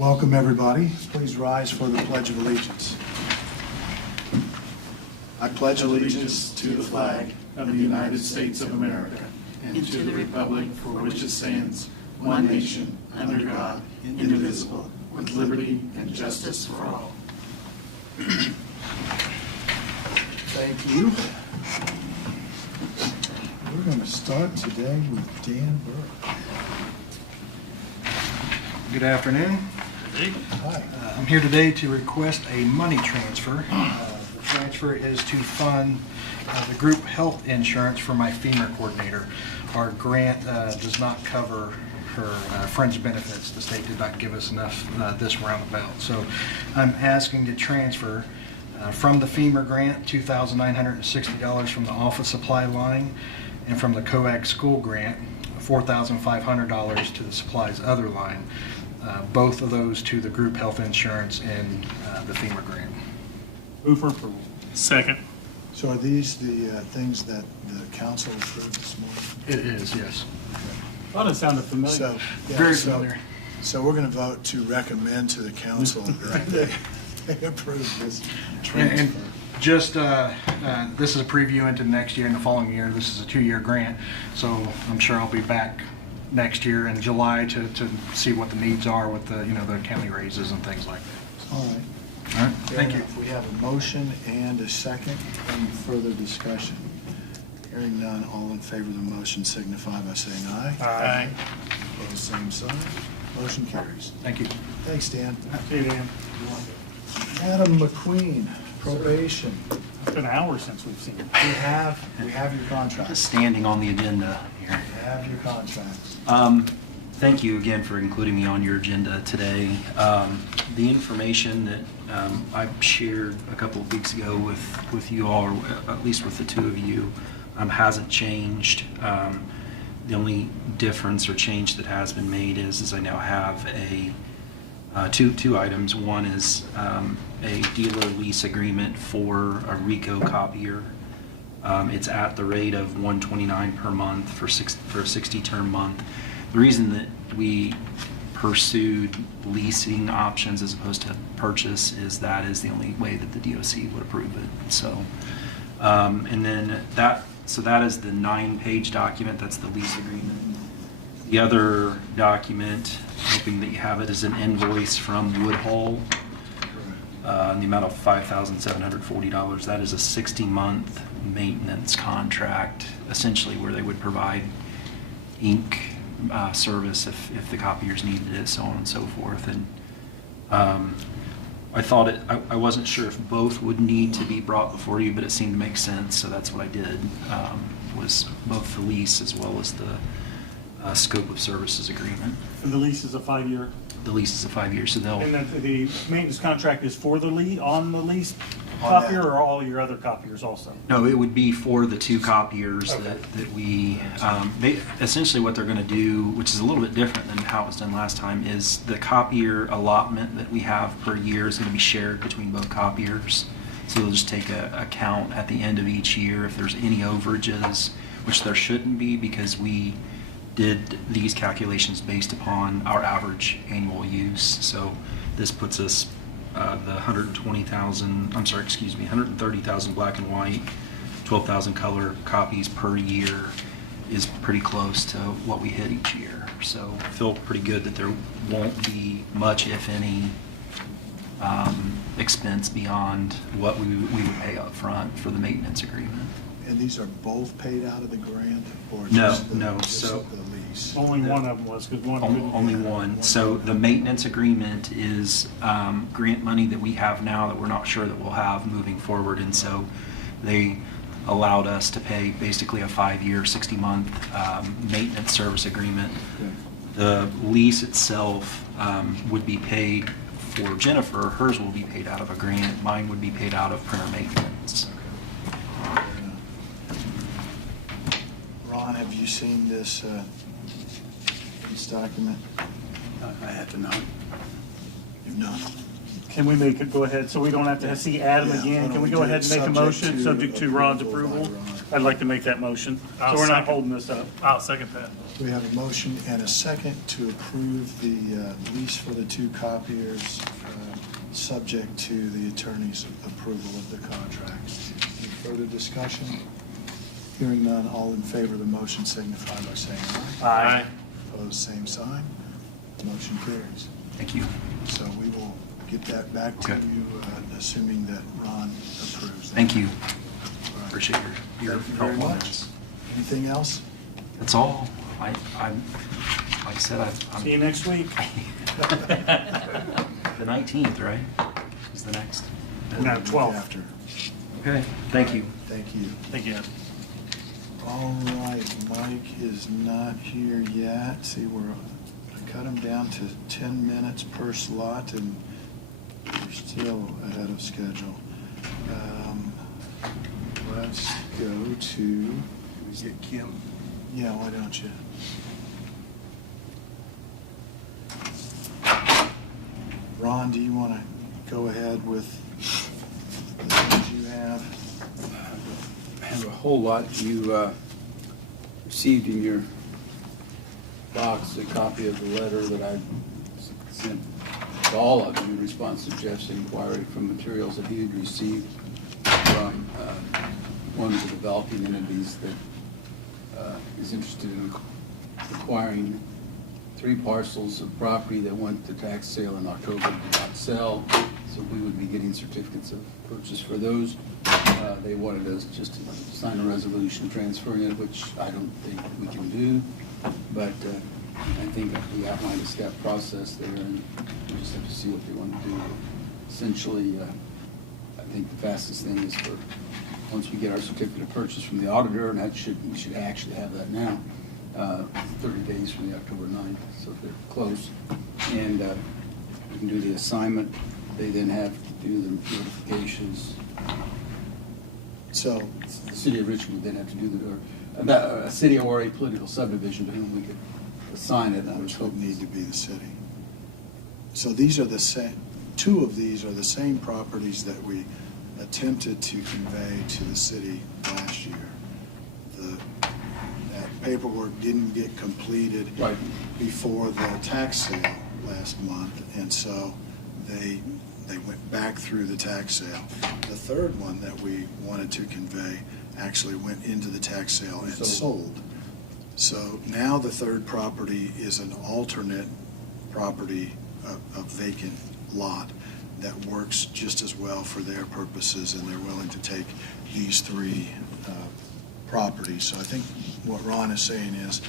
Welcome, everybody. Please rise for the Pledge of Allegiance. I pledge allegiance to the flag of the United States of America and to the republic for which it stands, one nation, under God, indivisible, with liberty and justice for all. Thank you. We're going to start today with Dan Burke. Good afternoon. Hi. I'm here today to request a money transfer. The transfer is to fund the group health insurance for my FEMA coordinator. Our grant does not cover her fringe benefits. The state did not give us enough this roundabout. So I'm asking to transfer from the FEMA grant $2,960 from the office supply line, and from the COAG school grant $4,500 to the supplies other line. Both of those to the group health insurance and the FEMA grant. Move for approval. Second. So are these the things that the council approved this morning? It is, yes. Thought it sounded familiar. So, yeah, Very so- familiar. So we're going to vote to recommend to the council that they approve this And transfer. just, this is a preview into next year and the following year. This is a 2-year grant, so I'm sure I'll be back next year in July to see what the needs are with the, the county raises and things like that. All right. All right, thank you. We have a motion and a second. Any further discussion? Hearing none, all in favor of the motion signify by saying aye. Aye. Opposed, same sign. Motion carries. Thank you. Thanks, Dan. See you, Dan. Adam McQueen, probation. It's been hours since we've seen it. We have your contract. Standing on the agenda here. We have your contracts. Thank you again for including me on your agenda today. The information that I shared a couple of weeks ago with you all, or at least with the two of you, hasn't changed. The only difference or change that has been made is I now have two items. One is a dealer lease agreement for a Ricoh copier. It's at the rate of $129 per month for a 60-term month. The reason that we pursued leasing options as opposed to purchase is that is the only way that the DOC would approve it. So, and then that is the 9-page document. That's the lease agreement. The other document, hoping that you have it, is an invoice from Woodhull in the amount of $5,740. That is a 60-month maintenance contract, essentially, where they would provide ink service if the copiers needed it, so on and so forth. And I thought I wasn't sure if both would need to be brought before you, but it seemed to make sense, so that's what I did, was both the lease as well as the scope of services agreement. And the lease is a 5-year. The lease is a 5-year, so they'll... And the maintenance contract is for the on the lease On copier, that. or all your other copiers also? No, it would be for the two copiers Okay. that we, they, essentially what they're going to do, which is a little bit different than how it was done last time, is the copier allotment that we have per year is going to be shared between both copiers. So they'll just take a count at the end of each year if there's any overages, which there shouldn't be because we did these calculations based upon our average annual use. So this puts us the 130,000 black and white, 12,000 color copies per year is pretty close to what we hit each year. So I feel pretty good that there won't be much, if any, expense beyond what we would pay up front for the maintenance agreement. And these are both paid out of the grant, or No, just the, no, just so- the lease? Only one of them was, because one couldn't. Only one. So the maintenance agreement is grant money that we have now that we're not sure that we'll have moving forward. And so they allowed us to pay basically a 5-year, 60-month maintenance service agreement. The lease itself would be paid for Jennifer. Hers will be paid out of a grant. Mine would be paid out of printer maintenance. Ron, have you seen this document? I have to know. You've not? Can we make it, go ahead, so we don't have to see Adam Yeah, again? why Can don't we go do ahead it and make a motion subject to Ron's by approval? Ron. I'd like to make that motion, so I'll we're not second. holding this up. I'll second that. We have a motion and a second to approve the lease for the 2 copiers, subject to the attorney's approval of the contract. Any further discussion? Hearing none, all in favor of the motion signify by saying aye. Aye. Opposed, same sign. Motion carries. Thank you. So we will get that back to Okay. you, assuming that Ron approves that. Thank you. All right. Appreciate your Thank you very help on much. this. Anything else? That's all. I'm like I said, I'm See you next week. the 19th, right? Is the next. No, Week 12. After. Okay. Thank you. Thank you. Thank you. All right, Mike is not here yet. See, I cut him down to 10 minutes per slot, and we're still ahead of schedule. Let's go to, We get Kim. yeah, why don't you? Ron, do you want to go ahead with the things you have? I have a whole lot. You received in your box a copy of the letter that I sent to all of you in response to Jeff's inquiry from materials that he had received from one of the developing entities that is interested in acquiring 3 parcels of property that went to tax sale in October did not sell. So we would be getting certificates of purchase for those. They wanted us just to sign a resolution transferring it, which I don't think we can do. But I think we outlined a step process there, and we just have to see what they want to do. Essentially, I think the fastest thing is for, once we get our certificate of purchase from the auditor, and we should actually have that now, 30 days from the October 9th, so they're close. And we can do the assignment. They then have to do the notifications. So, The city of Richmond would then have to do a city or a political subdivision to whom we could assign it. I was which would hoping need to be the city. So these are the same, 2 of these are the same properties that we attempted to convey to the city last year. That paperwork didn't get completed Right. before the tax sale last month, and so they went back through the tax sale. The third one that we wanted to convey actually went into the tax sale and sold. So now the third property is an alternate property, a vacant lot that works just as well for their purposes, and they're willing to take these 3 properties. So I think what Ron is saying is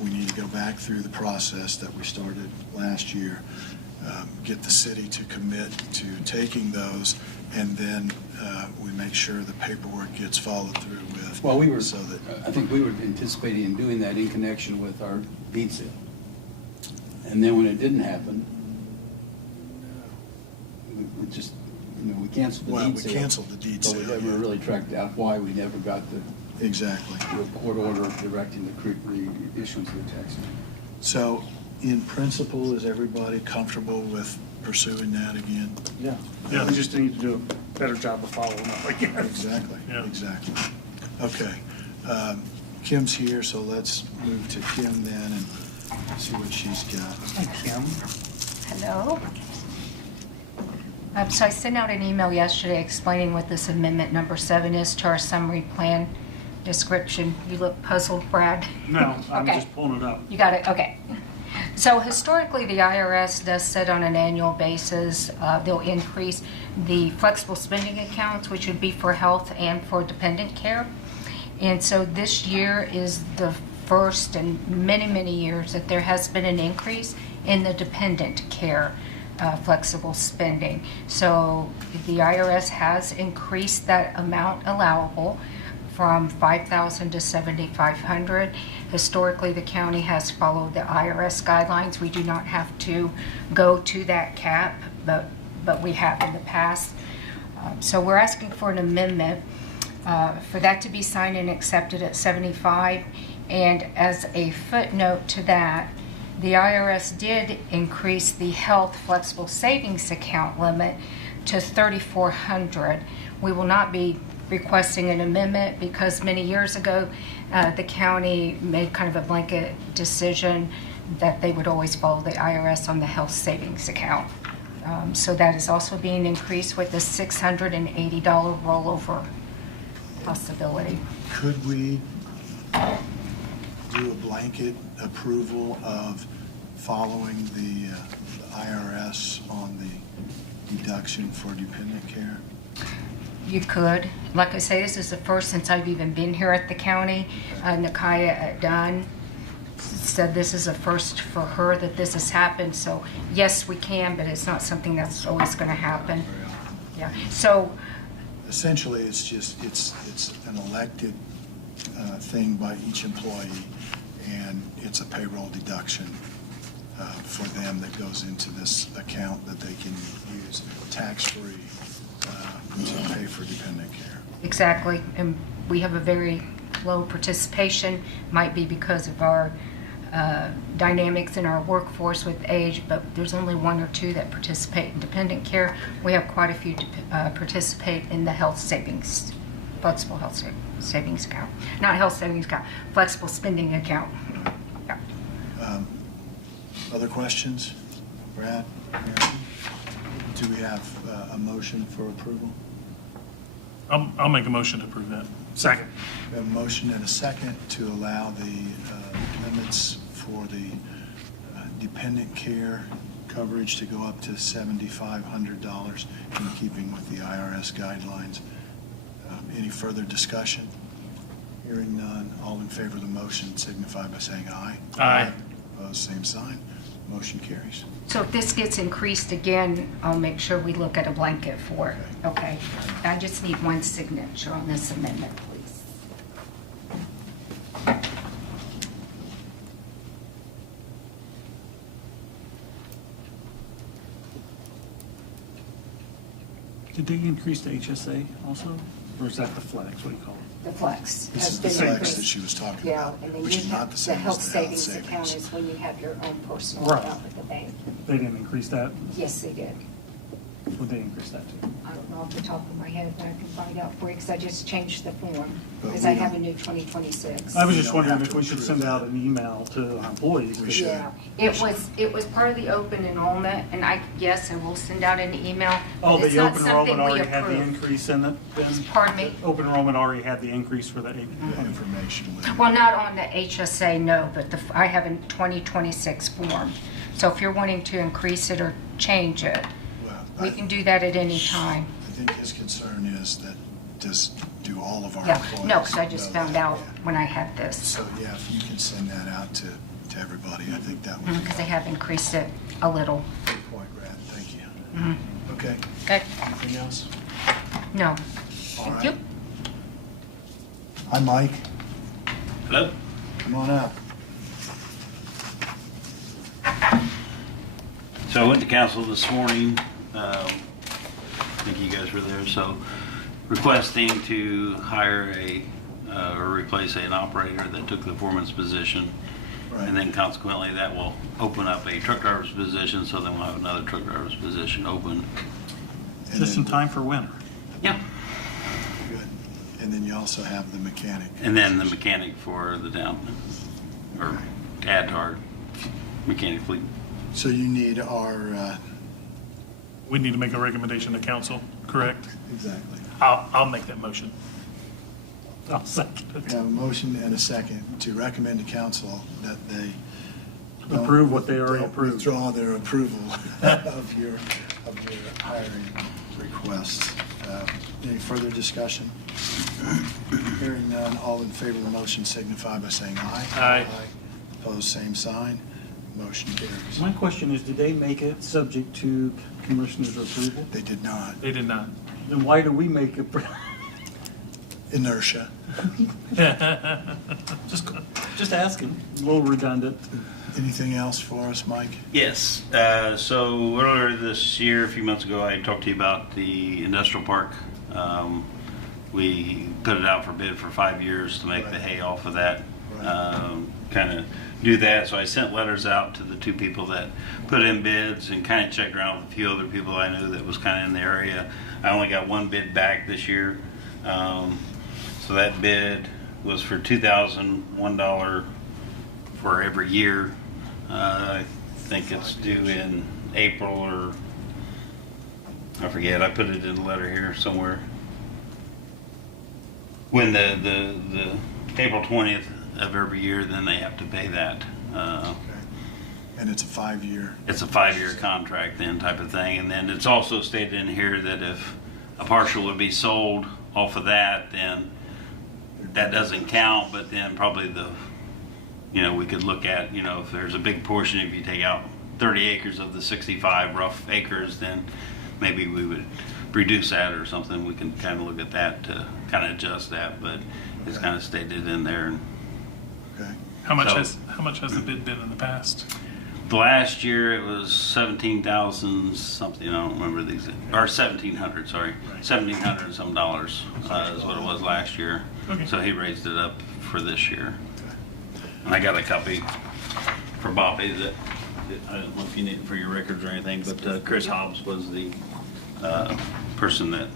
we need to go back through the process that we started last year, get the city to commit to taking those, and then we make sure the paperwork gets followed through with. Well, So that, I think we were anticipating in doing that in connection with our deed sale. And then when it didn't happen, we just, we canceled the well, deed we sale. canceled the deed But we sale. never yeah. really tracked out why we never got the Exactly. court order directing the issuance of the tax. So in principle, is everybody comfortable with pursuing that again? Yeah. Yeah, we just need to do a better job of following up, I guess. Exactly, Yeah. exactly. Okay. Kim's here, so let's move to Kim then and see what she's got. Hi, Kim. Hello. So I sent out an email yesterday explaining what this amendment number 7 is to our summary plan description. You look puzzled, Brad. No, I'm Okay. just pulling it up. You got it, okay. So historically, the IRS does set on an annual basis, they'll increase the flexible spending accounts, which would be for health and for dependent care. And so this year is the first in many, many years that there has been an increase in the dependent care flexible spending. So the IRS has increased that amount allowable from $5,000 to $7,500. Historically, the county has followed the IRS guidelines. We do not have to go to that cap, but we have in the past. So we're asking for an amendment for that to be signed and accepted at 75. And as a footnote to that, the IRS did increase the health flexible savings account limit to $3,400. We will not be requesting an amendment because many years ago, the county made kind of a blanket decision that they would always follow the IRS on the health savings account. So that is also being increased with the $680 rollover possibility. Could we do a blanket approval of following the IRS on the deduction for dependent care? You could. Like I say, this is the first since I've even been here at the county. Nakaya Dunn said this is a first for her that this has happened. So yes, we can, but it's not something that's always going to happen. Yeah. So Essentially, it's an elected thing by each employee, and it's a payroll deduction for them that goes into this account that they can use tax-free to pay for dependent care. exactly, and we have a very low participation. Might be because of our dynamics in our workforce with age, but there's only one or two that participate in dependent care. We have quite a few participate in the health savings, flexible health savings account. Not health savings account, flexible spending account. Yeah. Other questions? Brad? Mary? Do we have a motion for approval? I'll make a motion to approve that. Second. We have a motion and a second to allow the limits for the dependent care coverage to go up to $7,500 in keeping with the IRS guidelines. Any further discussion? Hearing none, all in favor of the motion signify by saying aye. Aye. Opposed, same sign. Motion carries. So if this gets increased again, I'll make sure we look at a blanket for it. Okay. I just need one signature on this amendment, please. Did they increase the HSA also? Or is that the flex? What do you call it? The flex This has is the been flex increased. that she was talking Yeah, about, and then which you is have not the the same health as the health savings account savings. is when you have your own personal Right. account with the bank. They didn't increase that? Yes, they did. Would they increase that too? I don't know off the top of my head, but I can find out for you, because I just changed the form, But because we I have a don't- new 2026. I was We just don't wondering have if to we should approve send that. out an email to our employees. We should. Yeah. It was part of the open enrollment, and yes, I will send out an email. Oh, It's the not open something enrollment we already had the approve. increase in it then? Pardon me? Open enrollment already had the increase for the The information. Well, not on the HSA, no, but I have a 2026 form. So if you're wanting to increase it or change it, Well, we can do that at any time. I think his concern is that do all of our Yeah, employees. no, because I just know found that? out Yeah. when I had this, So, yeah, if you can send that out to everybody, I think that would be. because they have increased it a little. Good point, Brad, thank you. Okay, Okay, anything else? no. All Thank right. you. Hi, Mike, Hello? come on up. So I went to council this morning, I think you guys were there, so requesting to hire or replace an operator that took the foreman's position. Right. And then consequently, that will open up a truck driver's position, so then we'll have another truck driver's position open. And Just in then- time for winter. Yeah. Good. And then you also have the mechanic. And then the mechanic for the down, or add to our mechanic fleet. So you need our, We need to make a recommendation to council, correct? exactly. I'll make that motion. I'll second We it. have a motion and a second to recommend to council that they don't- Approve what they already don't approved. Withdraw their approval of your hiring request. Any further discussion? Hearing none, all in favor of the motion signify by saying aye. Aye. Opposed, same sign. Motion carries. My question is, did they make it subject to commissioner's approval? They did not. They did not. Then why do we make it? Inertia. Just asking, a little redundant. Anything else for us, Mike? Yes. So earlier this year, a few months ago, I talked to you about the industrial park. We put it out for bid for 5 years to make the hay off of that. Right. Kind of do that. So I sent letters out to the two people that put in bids and kind of checked around with a few other people I knew that was kind of in the area. I only got one bid back this year. So that bid was for $2,001 for every year. I think it's due in April or, I forget, I put it in a letter here somewhere. When the April 20th of every year, then they have to pay that. Okay. And it's a 5-year. It's a 5-year contract then type of thing. And then it's also stated in here that if a partial would be sold off of that, then that doesn't count, but then probably we could look at, if there's a big portion, if you take out 30 acres of the 65 rough acres, then maybe we would reduce that or something. We can kind of look at that to kind of adjust that, but it's kind of stated in there. Okay. How much has the bid been in the past? The last year it was 17,000 something, I don't remember the exact, or 1,700, sorry. 1,700 some dollars is what it was last year. Okay. So he raised it up for this year. And I got a copy for Bobby that I don't know if you need it for your records or anything, but Chris Hobbs was the person that,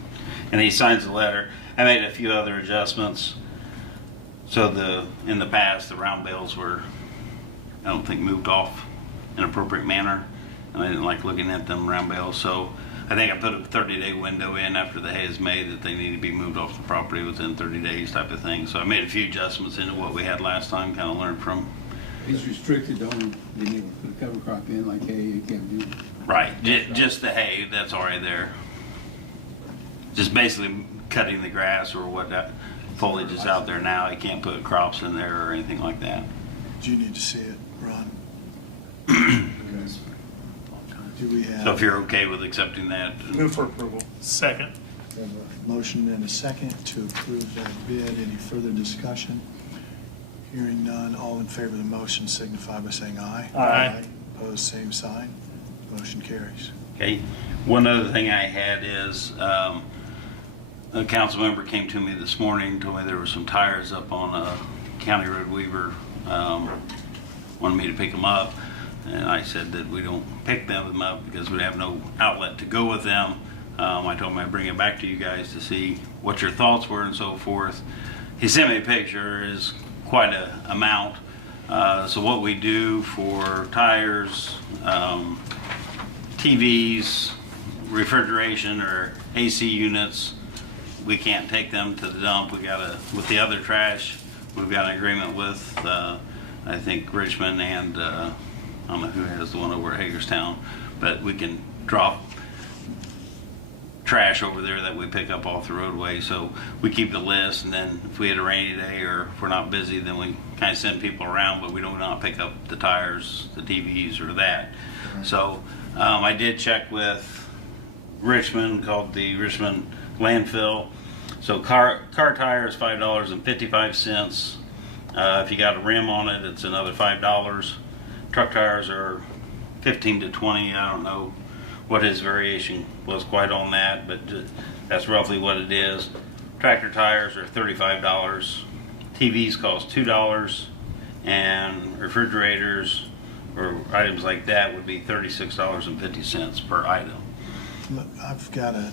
and he signs the letter. I made a few other adjustments. So in the past, the round bales were, I don't think, moved off in an appropriate manner, and I didn't like looking at them round bales. So I think I put a 30-day window in after the hay is made that they need to be moved off the property within 30 days type of thing. So I made a few adjustments into what we had last time, kind of learned from. It's restricted on being able to put a cover crop in, like hay, you can't do. Right, just the hay, that's already there. Just basically cutting the grass or what that foliage is out there now. You can't put crops in there or anything like that. Do you need to see it, Ron? Do we have? So if you're okay with accepting that. Move for approval. Second. We have a motion and a second to approve that bid. Any further discussion? Hearing none, all in favor of the motion signify by saying aye. Aye. Opposed, same sign. Motion carries. Okay, one other thing I had is, a council member came to me this morning, told me there were some tires up on County Road Weaver, wanted me to pick them up, and I said that we don't pick them up because we have no outlet to go with them. I told him I'd bring it back to you guys to see what your thoughts were and so forth. He sent me a picture, is quite a amount. So what we do for tires, TVs, refrigeration or AC units, we can't take them to the dump. We gotta, with the other trash, we've got an agreement with, I think Richmond and, I don't know who has the one over at Hagerstown, but we can drop trash over there that we pick up off the roadway. So we keep the list, and then if we had a rainy day or if we're not busy, then we kind of send people around, but we do not pick up the tires, the TVs, or that. So I did check with Richmond, called the Richmond landfill. So car tire is $5.55. If you got a rim on it, it's another $5. Truck tires are 15 to 20. I don't know what his variation was quite on that, but that's roughly what it is. Tractor tires are $35. TVs cost $2, and refrigerators or items like that would be $36.50 per item. Look, I've got a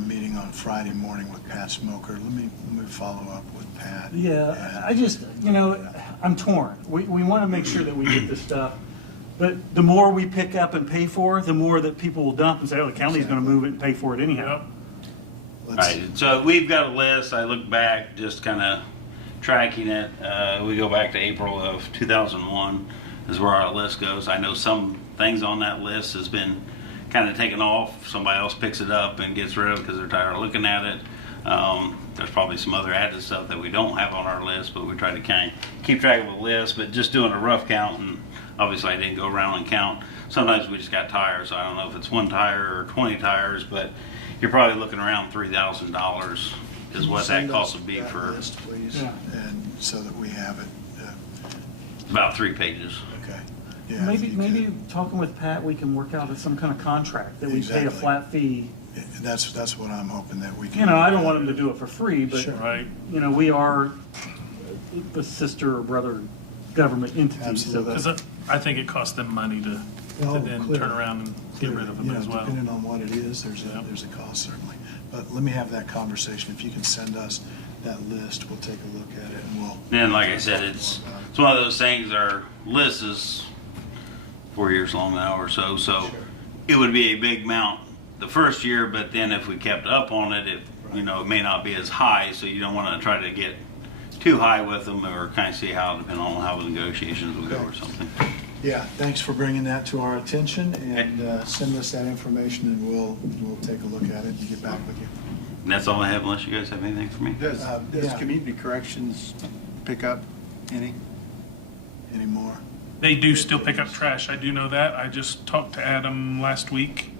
meeting on Friday morning with Pat Smoker. Let me follow up with Pat. Yeah, I just, I'm torn. We want to make sure that we get this stuff, but the more we pick up and pay for, the more that people will dump and say, oh, the county's going to move it and pay for it anyhow. Right, so we've got a list. I look back, just kind of tracking it. We go back to April of 2001 is where our list goes. I know some things on that list has been kind of taken off. Somebody else picks it up and gets rid of it because they're tired of looking at it. There's probably some other added stuff that we don't have on our list, but we try to kind of keep track of a list. But just doing a rough count, and obviously I didn't go around and count. Sometimes we just got tires. So I don't know if it's one tire or 20 tires, but you're probably looking around $3,000 is what that cost would be That for list, please, Yeah. and so that we have it. about 3 pages. Okay. Yeah, if you Maybe could. talking with Pat, we can work out some kind of contract that we pay a Exactly. flat fee. That's what I'm hoping that we can. I don't want them to do it for free, but, Sure. Right. we are the sister or brother government entities. So Absolutely. that's, Because I think it costs them money to then clearly. turn around and get rid of them You know, as well. Depending on what it is, there's Yeah. a cost certainly. But let me have that conversation. If you can send us that list, we'll take a look at it and we'll. Then, like I said, it's one of those things, our list is 4 years long now or so, so Sure. it would be a big amount the first year, but then if we kept up on it, it may not be as high, so you don't want to try to get too high with them or kind of see how, depending on how the negotiations will go or something. Yeah, thanks for bringing that to our attention and send us that information and we'll take a look at it and get back with you. And that's all I have, unless you guys have anything for me. Does Yeah. community corrections pick up any? Any more? They do still pick up trash. I do know that. I just talked to Adam last week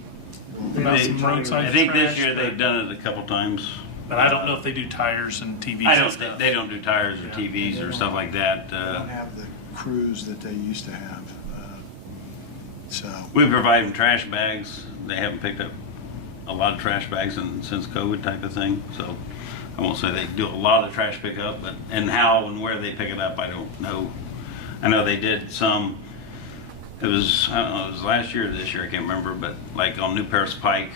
about They- some roadside I think this trash, year they've done it a couple times. but I don't know if they do tires and TVs I and don't, stuff. they don't do tires or TVs or stuff like that. They don't have the crews that they used to have. So, We provide them trash bags. They haven't picked up a lot of trash bags since COVID type of thing. So I won't say they do a lot of trash pickup, but and how and where they pick it up, I don't know. I know they did some. It was, I don't know, it was last year or this year, I can't remember, but like on New Paris Pike,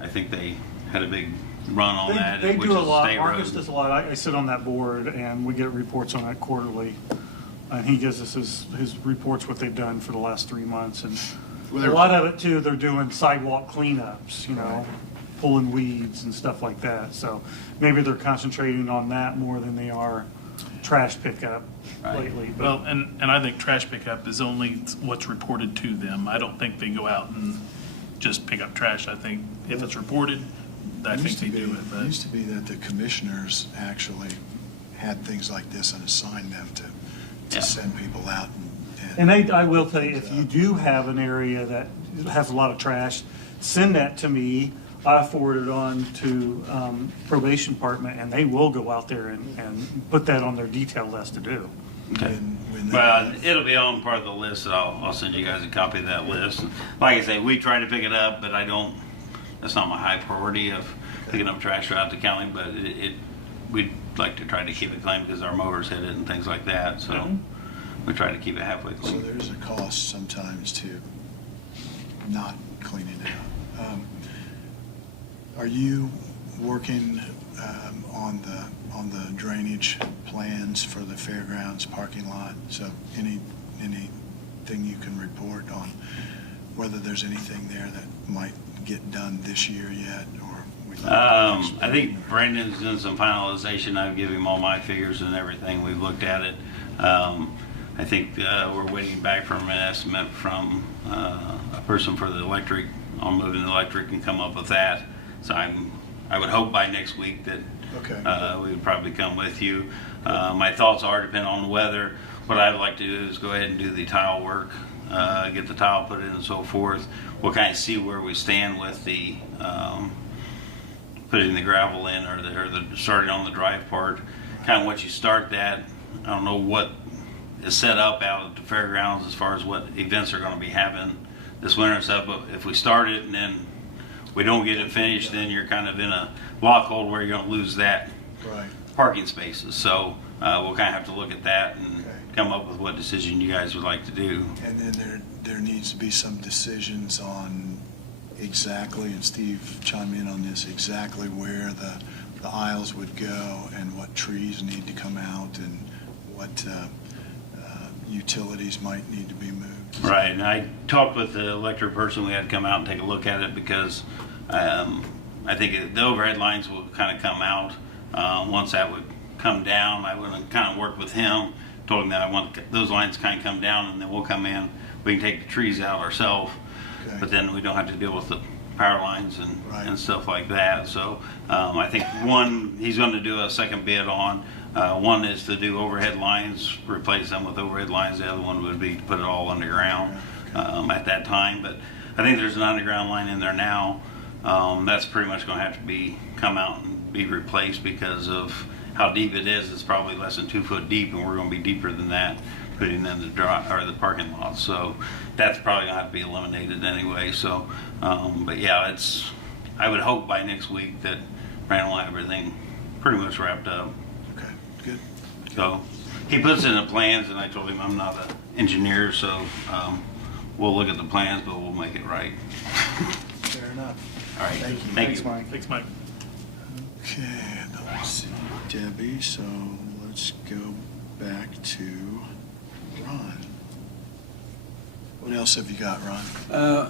I think they had a big run on that. They which do a is lot. state Marcus road. does a lot. I sit on that board and we get reports on that quarterly. And he gives us his reports, what they've done for the last 3 months. And a lot of it too, they're doing sidewalk cleanups, you know, pulling weeds and stuff like that. So maybe they're concentrating on that more than they are trash pickup Right. lately. But Well, and I think trash pickup is only what's reported to them. I don't think they go out and just pick up trash. I think if it's reported, I think they do it. It But used to be that the commissioners actually had things like this and assigned them to Yeah. send people out And I will tell you, if you do have an area that has a lot of trash, send that to me. I forward it on to probation department, and they will go out there and put that on their detail list to do. Okay. when Well, it'll be on part of the list that I'll send you guys a copy of that list. And like I say, we try to pick it up, but that's not my high priority of picking up trash throughout the county, but we'd like to try to keep it clean because our mowers hit it and things like that, so we try to keep it halfway So clean. there's a cost sometimes to not cleaning it up. Are you working on the drainage plans for the fairgrounds parking lot? So anything you can report on whether there's anything there that might get done this year yet, or? I think Brandon's done some finalization. I've given him all my figures and everything. We've looked at it. I think we're waiting back from an estimate from a person for the electric, on moving the electric and come up with that. So I would hope by next week that Okay. we would probably come with you. My thoughts are, depending on the weather, what I'd like to do is go ahead and do the tile work, get the tile put in and so forth. We'll kind of see where we stand with the putting the gravel in or the starting on the drive part. Kind of once you start that, I don't know what is set up out at the fairgrounds as far as what events are going to be happening this winter and stuff, but if we start it and then we don't get it finished, then you're kind of in a lock hold where you're going to lose that Right. parking spaces. So we'll kind of have to look at that and Okay. come up with what decision you guys would like to do. And then there needs to be some decisions on exactly, and Steve chime in on this, exactly where the aisles would go and what trees need to come out and what utilities might need to be moved. Right, and I talked with the electric person. We had to come out and take a look at it because I think the overhead lines will kind of come out. Once that would come down, I would kind of work with him, told him that I want those lines to kind of come down and then we'll come in. We can take the trees out ourselves, Okay. but then we don't have to deal with the power lines Right. and stuff like that. So I think he's going to do a second bid on. One is to do overhead lines, replace them with overhead lines. The other one would be to put it all underground at that time. But I think there's an underground line in there now. That's pretty much going to have to come out and be replaced because of how deep it is. It's probably less than 2 foot deep, and we're going to be deeper than that putting in the parking lot. So that's probably going to have to be eliminated anyway. So, but yeah, I would hope by next week that Brandon will have everything pretty much wrapped up. Okay, good. So he puts in the plans, and I told him I'm not an engineer, so we'll look at the plans, but we'll make it right. Fair enough. All right. Thank you. Thank you. Mike. Thanks, Mike. Okay, and let's see, Debbie, so let's go back to Ron. What else have you got, Ron?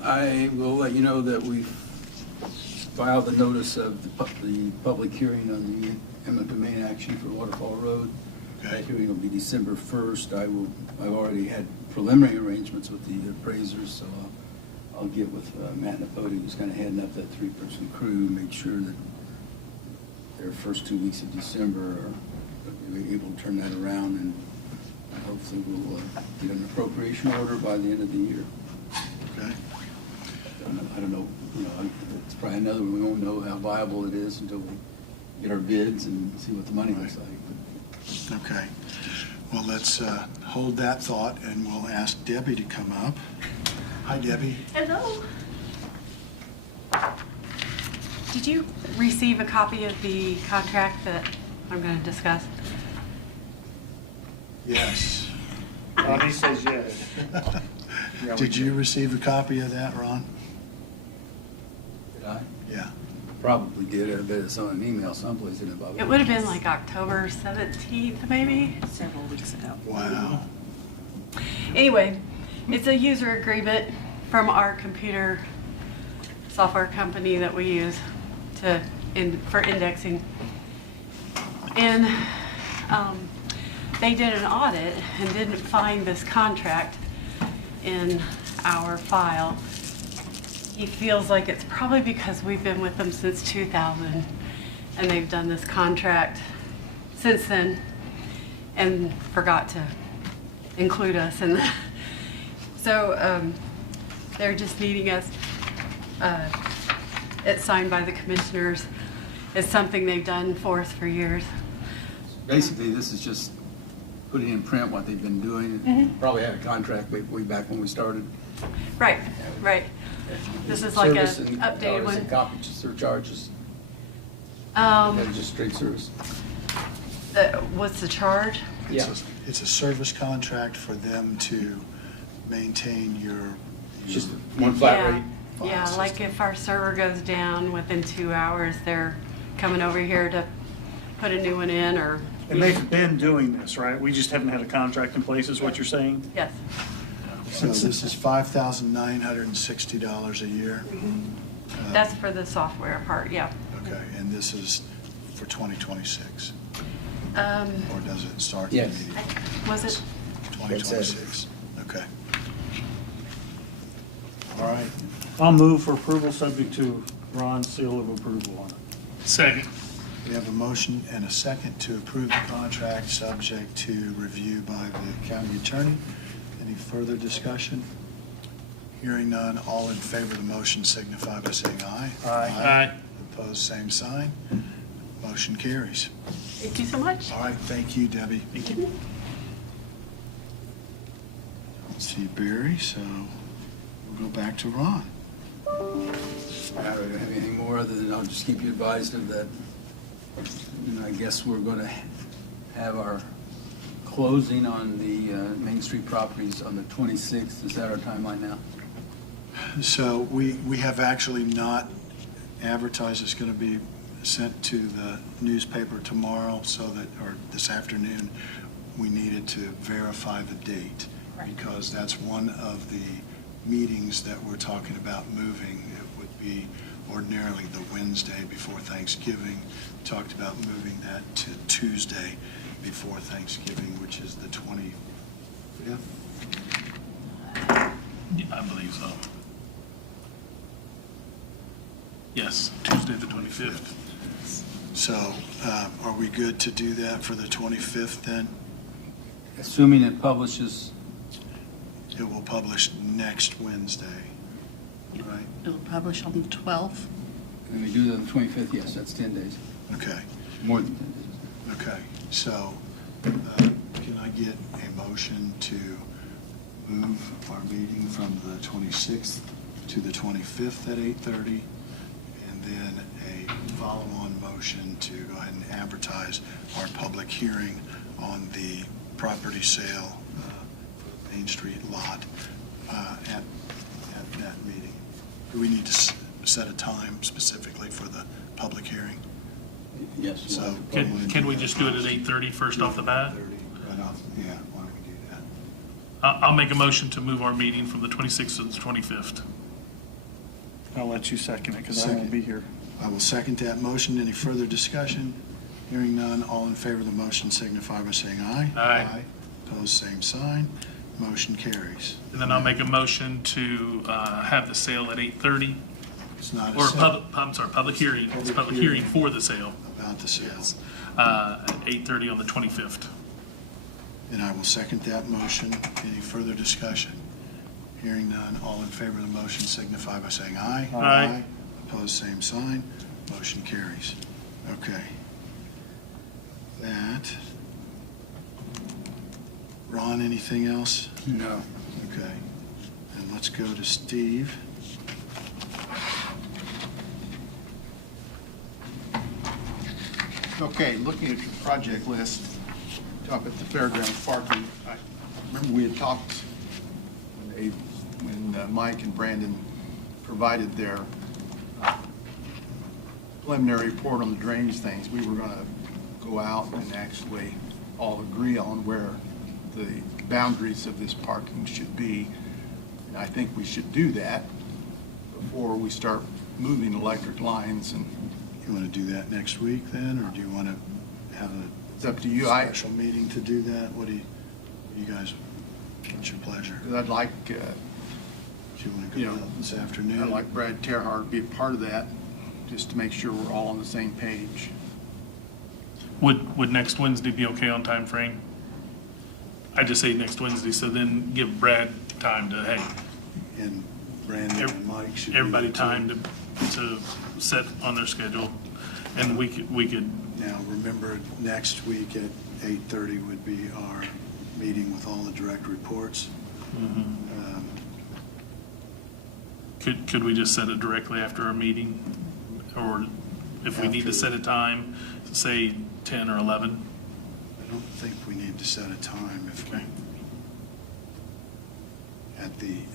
I will let you know that we filed the notice of the public hearing on the eminent domain action for Waterfall Road. Okay. That hearing will be December 1st. I've already had preliminary arrangements with the appraisers, so I'll get with Matt Napodi, who's kind of heading up that 3-person crew, make sure that their first 2 weeks of December are able to turn that around, and hopefully we'll get an appropriation order by the end of the year. Okay. I don't know, it's probably another one. We won't know how viable it is until we get our bids and see what the money looks like. Okay. Well, let's hold that thought, and we'll ask Debbie to come up. Hi, Debbie. Hello. Did you receive a copy of the contract that I'm going to discuss? Yes. He says yes. Did you receive a copy of that, Ron? Did I? Yeah. Probably did. I bet it's on an email someplace, isn't it, Bobby? It would have been like October 17th, maybe? Several weeks ago. Wow. Anyway, it's a user agreement from our computer software company that we use for indexing. And they did an audit and didn't find this contract in our file. He feels like it's probably because we've been with them since 2000 and they've done this contract since then and forgot to include us in that. So they're just needing us, it's signed by the commissioners. It's something they've done for us for years. Basically, this is just putting in print what they've been doing. Mhm. Probably had a contract way back when we started. Right, right. This is like a Service and updated hours and one. copy surcharges. That's just straight service. What's the charge? Yeah. It's a service contract for them to maintain your. Just one flat Yeah. rate. Yeah, file like system. if our server goes down within 2 hours, they're coming over here to put a new one in or. And they've been doing this, right? We just haven't had a contract in place, is what you're saying? Yes. So this is $5,960 a year? That's for the software part, yeah. Okay, and this is for 2026? Um, Or does it start Yes. immediately? Was it? 2026, okay. All right, I'll move for approval subject to Ron's seal of approval on it. Second. we have a motion and a second to approve the contract, subject to review by the county attorney. Any further discussion? Hearing none, all in favor of the motion signify by saying aye. Aye. Opposed, same sign. Motion carries. Thank you so much. All right, thank you, Debbie. Thank you. Let's see, Barry, so we'll go back to Ron. I don't have anything more other than I'll just keep you advised of that. And I guess we're going to have our closing on the Main Street properties on the 26th. Is that our timeline now? So we have actually not advertised. It's going to be sent to the newspaper tomorrow, so that, or this afternoon, we needed to verify the date. Right. Because that's one of the meetings that we're talking about moving. It would be ordinarily the Wednesday before Thanksgiving. Talked about moving that to Tuesday before Thanksgiving, which is the 25th. Yeah, I believe so. Yes, Tuesday the 25th. So are we good to do that for the 25th then? Assuming it publishes, It will publish next Wednesday, right? It'll publish on the 12th. and we do it on the 25th, yes, that's 10 days. Okay, More than 10 days. okay. So can I get a motion to move our meeting from the 26th to the 25th at 8:30? And then a follow-on motion to go ahead and advertise our public hearing on the property sale, Main Street lot, at that meeting. Do we need to set a time specifically for the public hearing? Yes. So Can we just do it at 8:30 first off the bat? 8:30, right off, yeah, why don't we do that? I'll make a motion to move our meeting from the 26th to the 25th. I'll let you second it because I won't be here. I will second that motion. Any further discussion? Hearing none, all in favor of the motion signify by saying aye. Aye. Opposed, same sign. Motion carries. And then I'll make a motion to have the sale at 8:30, It's not a or sale public hearing. It's a public hearing for the sale, about the sale. at 8:30 on the 25th. And I will second that motion. Any further discussion? Hearing none, all in favor of the motion signify by saying aye. Aye. Opposed, same sign. Motion carries. Okay. That. Ron, anything else? No. Okay. And let's go to Steve. Okay, looking at your project list, up at the fairgrounds parking, I remember we had talked when Mike and Brandon provided their preliminary report on the drainage things, we were going to go out and actually all agree on where the boundaries of this parking should be. And I think we should do that before we start moving electric lines. And You want to do that next week then, or do you want to have it's a up to you. special meeting to do that? What do you guys, what's your pleasure? Because I'd like, Do you want to go out this afternoon? I'd like Brad Terhart to be a part of that, just to make sure we're all on the same page. Would next Wednesday be okay on time frame? I just say next Wednesday, so then give Brad time to, hey, And Brandon and Mike should. be everybody there, too. time to set on their schedule. And we could, Now, remember, next week at 8:30 would be our meeting with all the direct reports. could we just set it directly after our meeting? Or if we need to After. set a time, say 10 or 11? I don't think we need to set a time if we, Okay.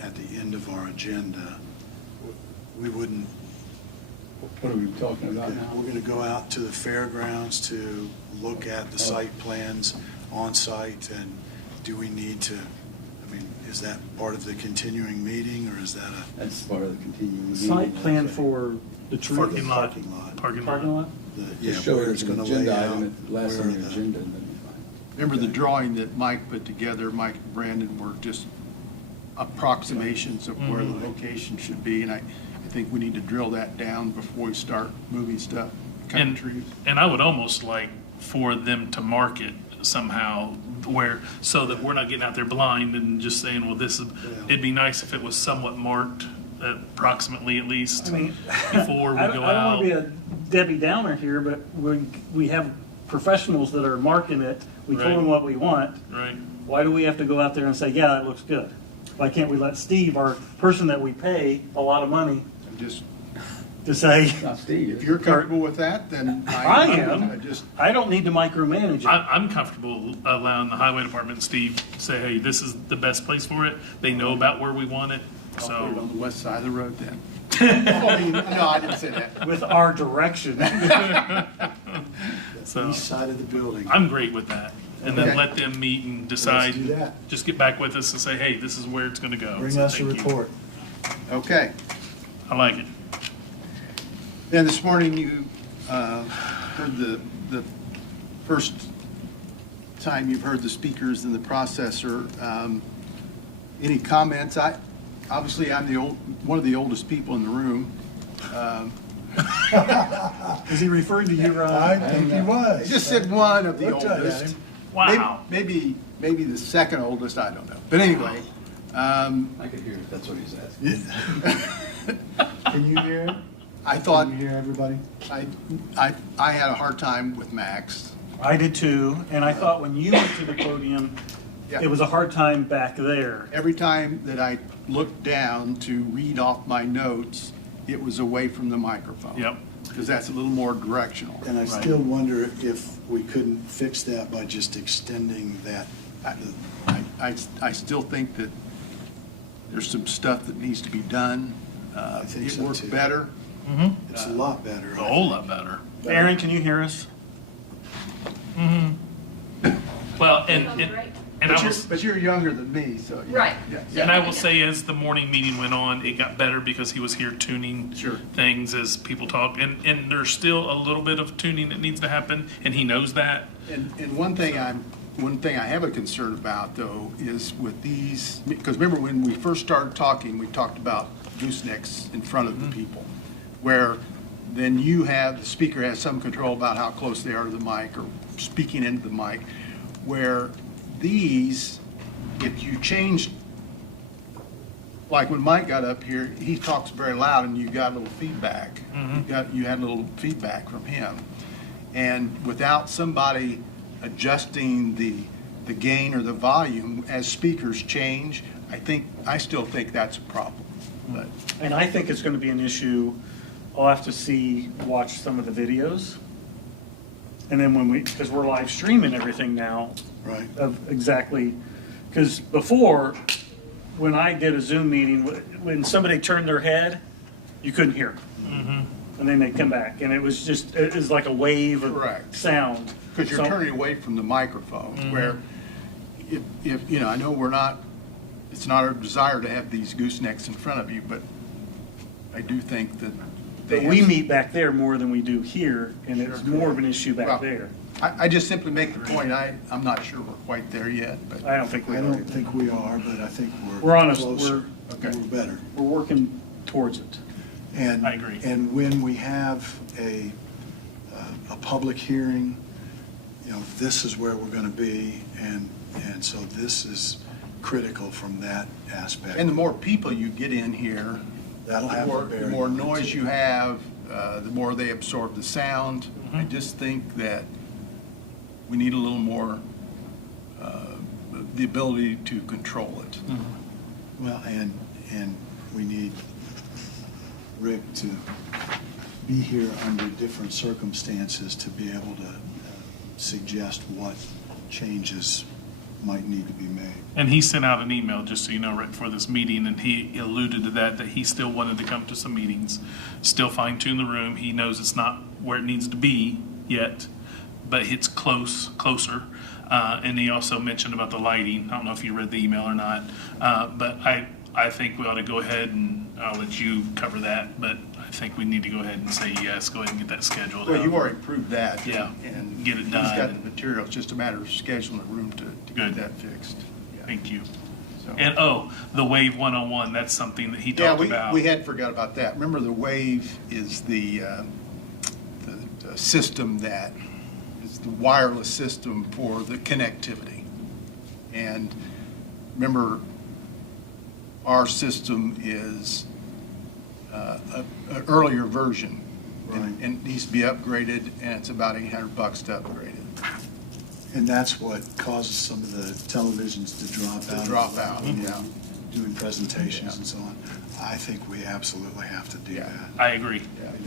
at the end of our agenda, we wouldn't. What are we talking about now? We're going to go out to the fairgrounds to look at the site plans on site, and do we need to, I mean, is that part of the continuing meeting, or is that a That's part of the continuing. Site meeting. plan for the tree. Parking lot. parking lot? Parking lot? Yeah, Just show where it it's as an going to lay agenda out. item, at last where on the the- agenda, and then be fine. Remember the drawing that Mike put together, Mike and Brandon, were just approximations of where the location should be, and I think we need to drill that down before we start moving stuff, cutting trees. And I would almost like for them to mark it somehow where, so that we're not getting out there blind and just saying, well, this is, it'd be nice if it was somewhat marked, approximately at least, I mean, before we I go don't want to be out. a Debbie Downer here, but we have professionals that are marking it. We told Right. them what we want. Right, Why do we have to go out there and say, yeah, that looks good? Why can't we let Steve, our person that we pay a lot of money, And just, to say, It's not Steve. if you're comfortable with that, then I am. I just, I don't need to micromanage it. I'm comfortable allowing the highway department and Steve say, hey, this is the best place for it. They know about where we want it, I'll put it on so. the west side of the road then. I mean, no, I didn't say that. With our direction. So East side of the building. I'm great with that. And then Okay. let them meet and decide. do that. Just get back with us and say, hey, this is where it's gonna go. Bring So us a thank you. report. Okay. I like it. Then this morning, you heard the first time you've heard the speakers and the processor. Any comments? Obviously, I'm one of the oldest people in the room. Is he referring to you, Ron? I think he I was. just said one of the Looked at oldest. him. Wow. Maybe the second oldest, I don't know. But anyway, I could hear it, that's what he's asking. Can you hear it? I thought, Can you hear everybody? I had a hard time with Max. I did too, and I thought when you went to the podium, Yeah. it was a hard time back there. Every time that I looked down to read off my notes, it was away from the microphone. Yep. Because that's a little more directional. And I still wonder if we couldn't fix that by just extending that I still think that there's some stuff that needs to be done. I think It so, worked too. better. It's a lot better. A whole lot better. Aaron, can you hear us? Well, and I was. But you're younger than me, so. yeah. Right. Yeah. And I will say, as the morning meeting went on, it got better because he was here tuning Sure. things as people talk. And there's still a little bit of tuning that needs to happen, and he knows that. And one thing I have a concern about, though, is with these, because remember when we first started talking, we talked about goosenecks in front of the people, where then the speaker has some control about how close they are to the mic or speaking into the mic, where these, if you change, like when Mike got up here, he talks very loud and you got a little feedback. You had a little feedback from him. And without somebody adjusting the gain or the volume as speakers change, I still think that's a problem. But And I think it's going to be an issue. I'll have to watch some of the videos. And then because we're live streaming everything now, Right. of exactly, because before, when I did a Zoom meeting, when somebody turned their head, you couldn't hear them. And then they'd come back, and it was like a wave of Correct. sound. because you're So- turning away from the microphone, where if, I know it's not our desire to have these goosenecks in front of you, but I do think that But we meet back there more than we do here, and it's more of an issue Well, back there. I just simply make the point, I'm not sure we're quite there yet, but. I don't think we I are. don't think we are, but I think We're on closer. Okay. We're better. We're working towards it. And I agree. And when we have a public hearing, this is where we're going to be, and so this is critical from that aspect. And the more people you get in here, That'll have a the bearing more on it, noise too. you have, the more they absorb the sound. I just think that we need a little more, the ability to control it. Well, and we need Rick to be here under different circumstances to be able to suggest what changes might need to be made. And he sent out an email, just so you know, right before this meeting, and he alluded to that he still wanted to come to some meetings, still fine-tune the room. He knows it's not where it needs to be yet, but it's closer. And he also mentioned about the lighting. I don't know if you read the email or not, but I think we ought to go ahead and I'll let you cover that, but I think we need to go ahead and say yes, go ahead and get that scheduled. Well, you already proved that. Yeah, And get it he's got done. the material, it's just a matter of scheduling a room to Good. get that fixed. Yeah. Thank you. So- And, the Wave 101, that's something that he Yeah, talked about. we had forgot about that. Remember, the Wave is the system that is the wireless system for the connectivity. And remember, our system is an earlier version. And it needs to be upgraded, and it's about $800 to upgrade it. And that's what causes some of the televisions to drop out. drop out, when yeah. we're doing presentations and so on. I think we absolutely have to do Yeah. that. I agree. I mean,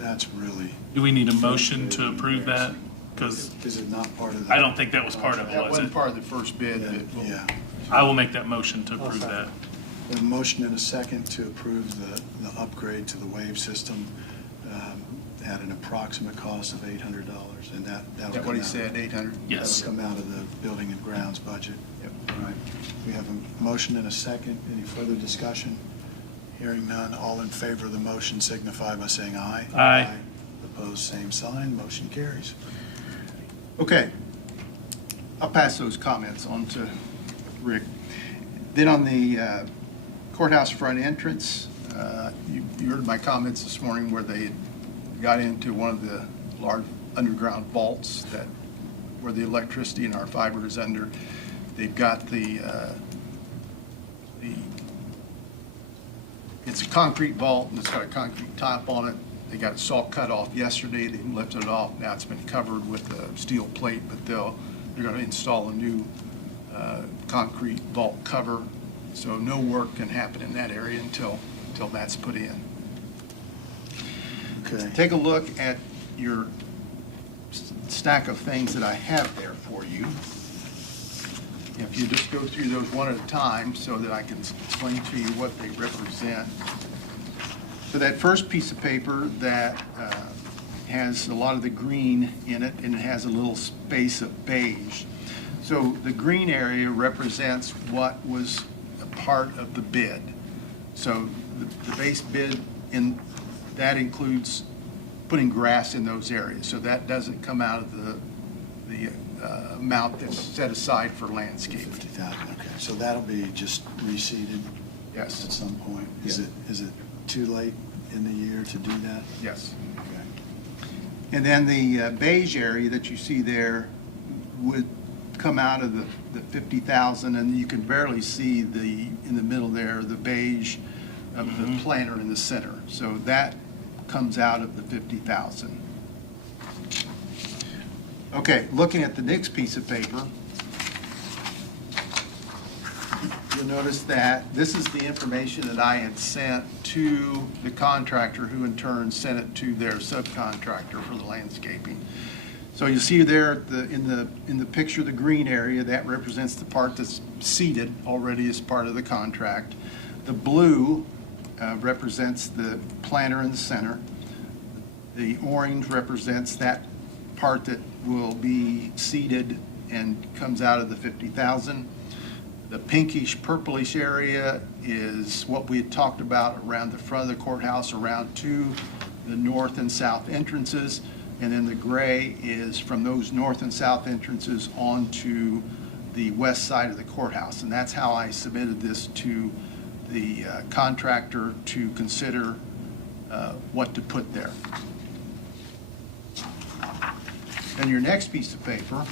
that's really. Do we need a motion to approve that? Because Is it not part of the? I don't think that was part of it, That was wasn't it? part of the first bid, Yeah, but we'll- yeah. I will make that motion to approve that. A motion and a second to approve the upgrade to the Wave system at an approximate cost of $800, and that'll Is that come what he out- said, 800? Yes. That'll come out of the building and grounds budget. Yep. All right. We have a motion and a second. Any further discussion? Hearing none, all in favor of the motion signify by saying aye. Aye. Opposed, same sign, motion carries. Okay. I'll pass those comments on to Rick. Then on the courthouse front entrance, you heard my comments this morning where they got into one of the large underground vaults where the electricity and our fiber is under. They've got it's a concrete vault and it's got a concrete top on it. They got it saw cut off yesterday. They lifted it off. Now it's been covered with a steel plate, but they're going to install a new concrete vault cover. So no work can happen in that area until that's put in. Okay. Take a look at your stack of things that I have there for you. if you just go through those one at a time so that I can explain to you what they represent. So that first piece of paper that has a lot of the green in it, and it has a little space of beige. So the green area represents what was a part of the bid. So the base bid, that includes putting grass in those areas. So that doesn't come out of the amount that's set aside for landscaping. 50,000, okay. So that'll be just reseeded Yes. at some point? Is Yeah. it too late in the year to do that? Yes. Okay. And then the beige area that you see there would come out of the 50,000, and you can barely see in the middle there, the beige of the planter in the center. So that comes out of the 50,000. Okay, looking at the next piece of paper, you'll notice that this is the information that I had sent to the contractor, who in turn sent it to their subcontractor for the landscaping. So you see there in the picture, the green area, that represents the part that's seeded already as part of the contract. The blue represents the planter in the center. The orange represents that part that will be seeded and comes out of the 50,000. The pinkish purplish area is what we had talked about around the front of the courthouse, around to the north and south entrances. And then the gray is from those north and south entrances onto the west side of the courthouse. And that's how I submitted this to the contractor to consider what to put there. And your next piece of paper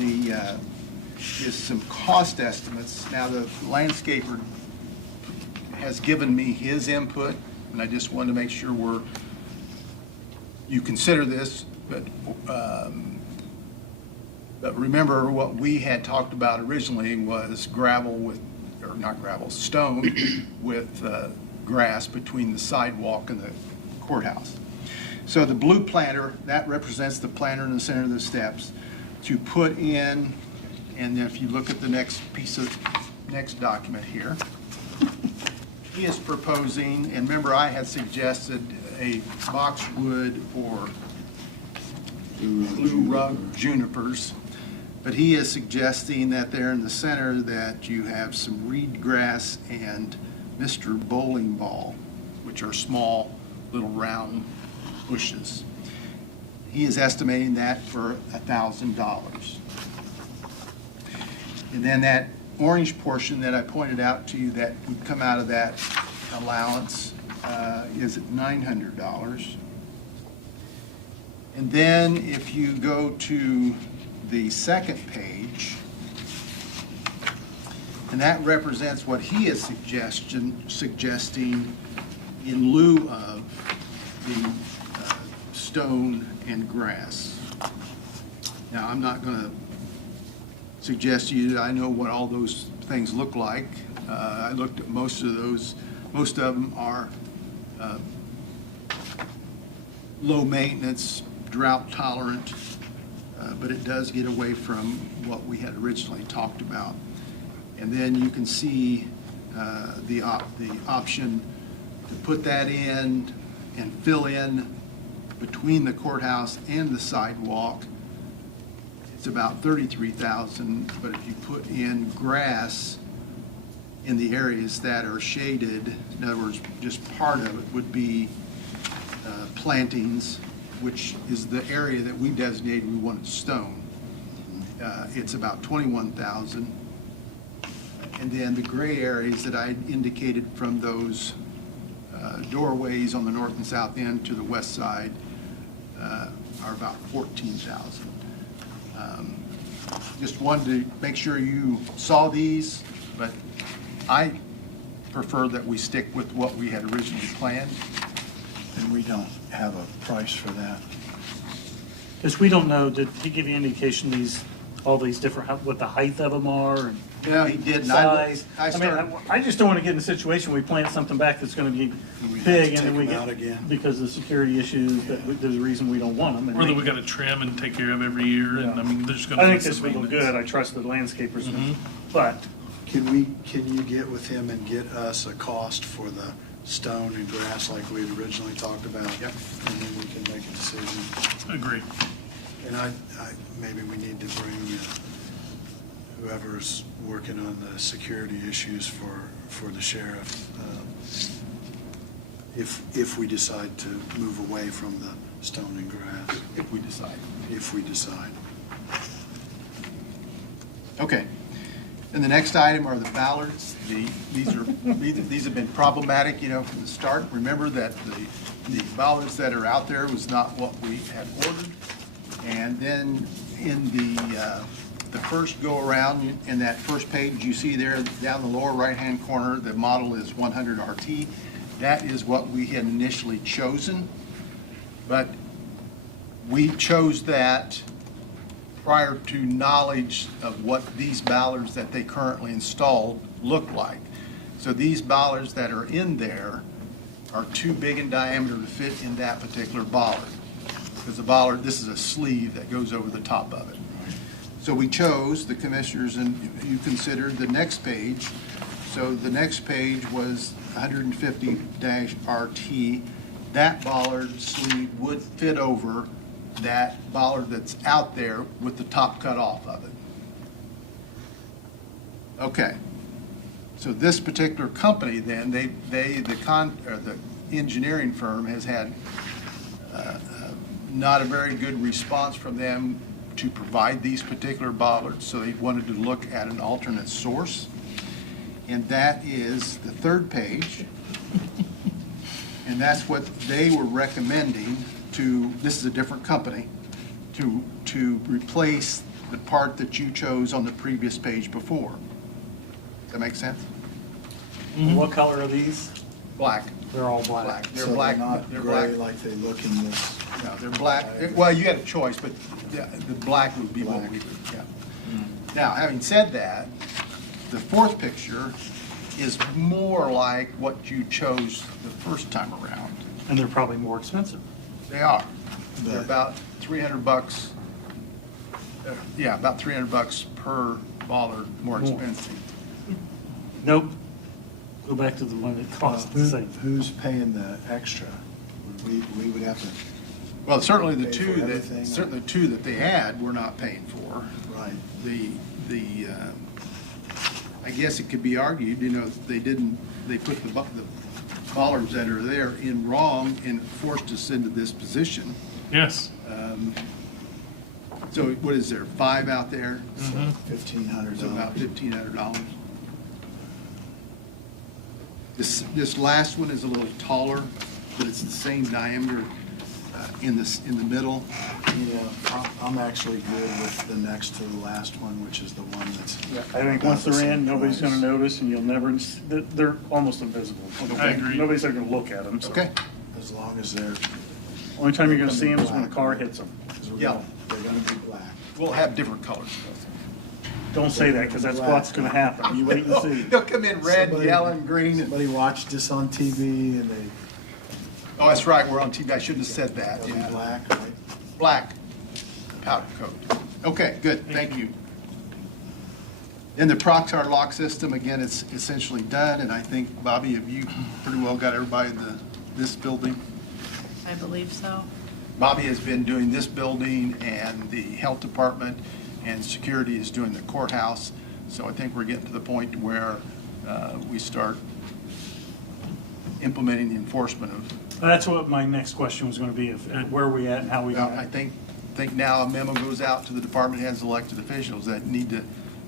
is some cost estimates. Now, the landscaper has given me his input, and I just wanted to make sure you consider this, but remember what we had talked about originally was stone with grass between the sidewalk and the courthouse. So the blue planter, that represents the planter in the center of the steps to put in, and if you look at the next document here, he is proposing, and remember I had suggested a boxwood or blue rug junipers, but he is suggesting that there in the center that you have some reed grass and Mr. Bowling Ball, which are small little round bushes. He is estimating that for $1,000. And then that orange portion that I pointed out to you that would come out of that allowance is at $900. And then if you go to the second page, and that represents what he is suggesting in lieu of the stone and grass. Now, I'm not going to suggest to you that I know what all those things look like. I looked at most of those. Most of them are low maintenance, drought tolerant, but it does get away from what we had originally talked about. And then you can see the option to put that in and fill in between the courthouse and the sidewalk. It's about $33,000, but if you put in grass in the areas that are shaded, in other words, just part of it would be plantings, which is the area that we designated we wanted stone. It's about $21,000. And then the gray areas that I indicated from those doorways on the north and south end to the west side are about $14,000. Just wanted to make sure you saw these, but I prefer that we stick with what we had originally planned. And we don't have a price for that. Because we don't know, did he give you indication all these different, what the height of them are? And No, he didn't. I size. started, I just don't want to get in a situation where we plant something back that's going to be We have big to and then take we them out get, again. because of the security issues, there's a reason we don't want them. and Or that they- we gotta trim and take care of every year, and I mean, there's gonna I be think some this would look maintenance. good. I trust the landscapers, but Can you get with him and get us a cost for the stone and grass like we had originally talked about? Yep. And then we can make a decision. Agree. And maybe we need to bring whoever's working on the security issues for the sheriff, if we decide to move away from the stone and grass, if we decide. if we decide. Okay. And the next item are the ballards. These have been problematic, from the start. Remember that the ballards that are out there was not what we had ordered. And then in the first go-around, in that first page, you see there down the lower right-hand corner, the model is 100 RT. That is what we had initially chosen. But we chose that prior to knowledge of what these ballards that they currently installed look like. So these ballards that are in there are too big in diameter to fit in that particular bollard. Because the bollard, this is a sleeve that goes over the top of it. So we chose, the commissioners, and you considered the next page. So the next page was 150-RT. That bollard sleeve would fit over that bollard that's out there with the top cut off of it. Okay. So this particular company then, the engineering firm has had not a very good response from them to provide these particular bollards, so they wanted to look at an alternate source. And that is the third page. And that's what they were recommending to, this is a different company, to replace the part that you chose on the previous page before. Does that make sense? what color are these? Black. They're all black. Black. They're So black. not They're gray black. like they look in this. No, they're black. Well, you had a choice, but the black would be what we would, yeah. Now, having said that, the fourth picture is more like what you chose the first time around. And they're probably more expensive. They are. They're But- about $300. Yeah, about $300 per bollard more More. expensive. Nope. Go back to the one that cost the same. Who's paying the extra? We would have to, Well, certainly the Pay for two everything? that, certainly two that they had, we're not paying for. right. I guess it could be argued, they put the bollards that are there in wrong and forced us into this position. Yes. So what is there, 5 out there? $1,500. So about $1,500. This last one is a little taller, but it's the same diameter in the middle. Yeah, I'm actually good with the next to the last one, which is the one that's. I think once about the they're in, same nobody's price. gonna notice and you'll never, they're almost invisible. I agree. Nobody's ever gonna look at them, so. Okay? As long as they're. Only time you're gonna see them is when a car hits them. 'Cause we're Yeah. gonna- They're gonna be black. We'll have different colors. Don't say that, because that's what's gonna happen. You wait and see. They'll come in red, Somebody- yellow, and green. and- Somebody watched this on TV and Oh, that's right, we're on TV. I shouldn't have said that. they'll be Yeah. black, right? Black, powder coat. Okay, good, thank you. In the Proxar lock system, again, it's essentially done, and I think, Bobby, have you pretty well got everybody in this building? I believe so. Bobby has been doing this building and the health department, and security is doing the courthouse. So I think we're getting to the point where we start implementing the enforcement of. That's what my next question was gonna be, where are we at and how we Well, got I it. think now a memo goes out to the department heads, elected officials that need to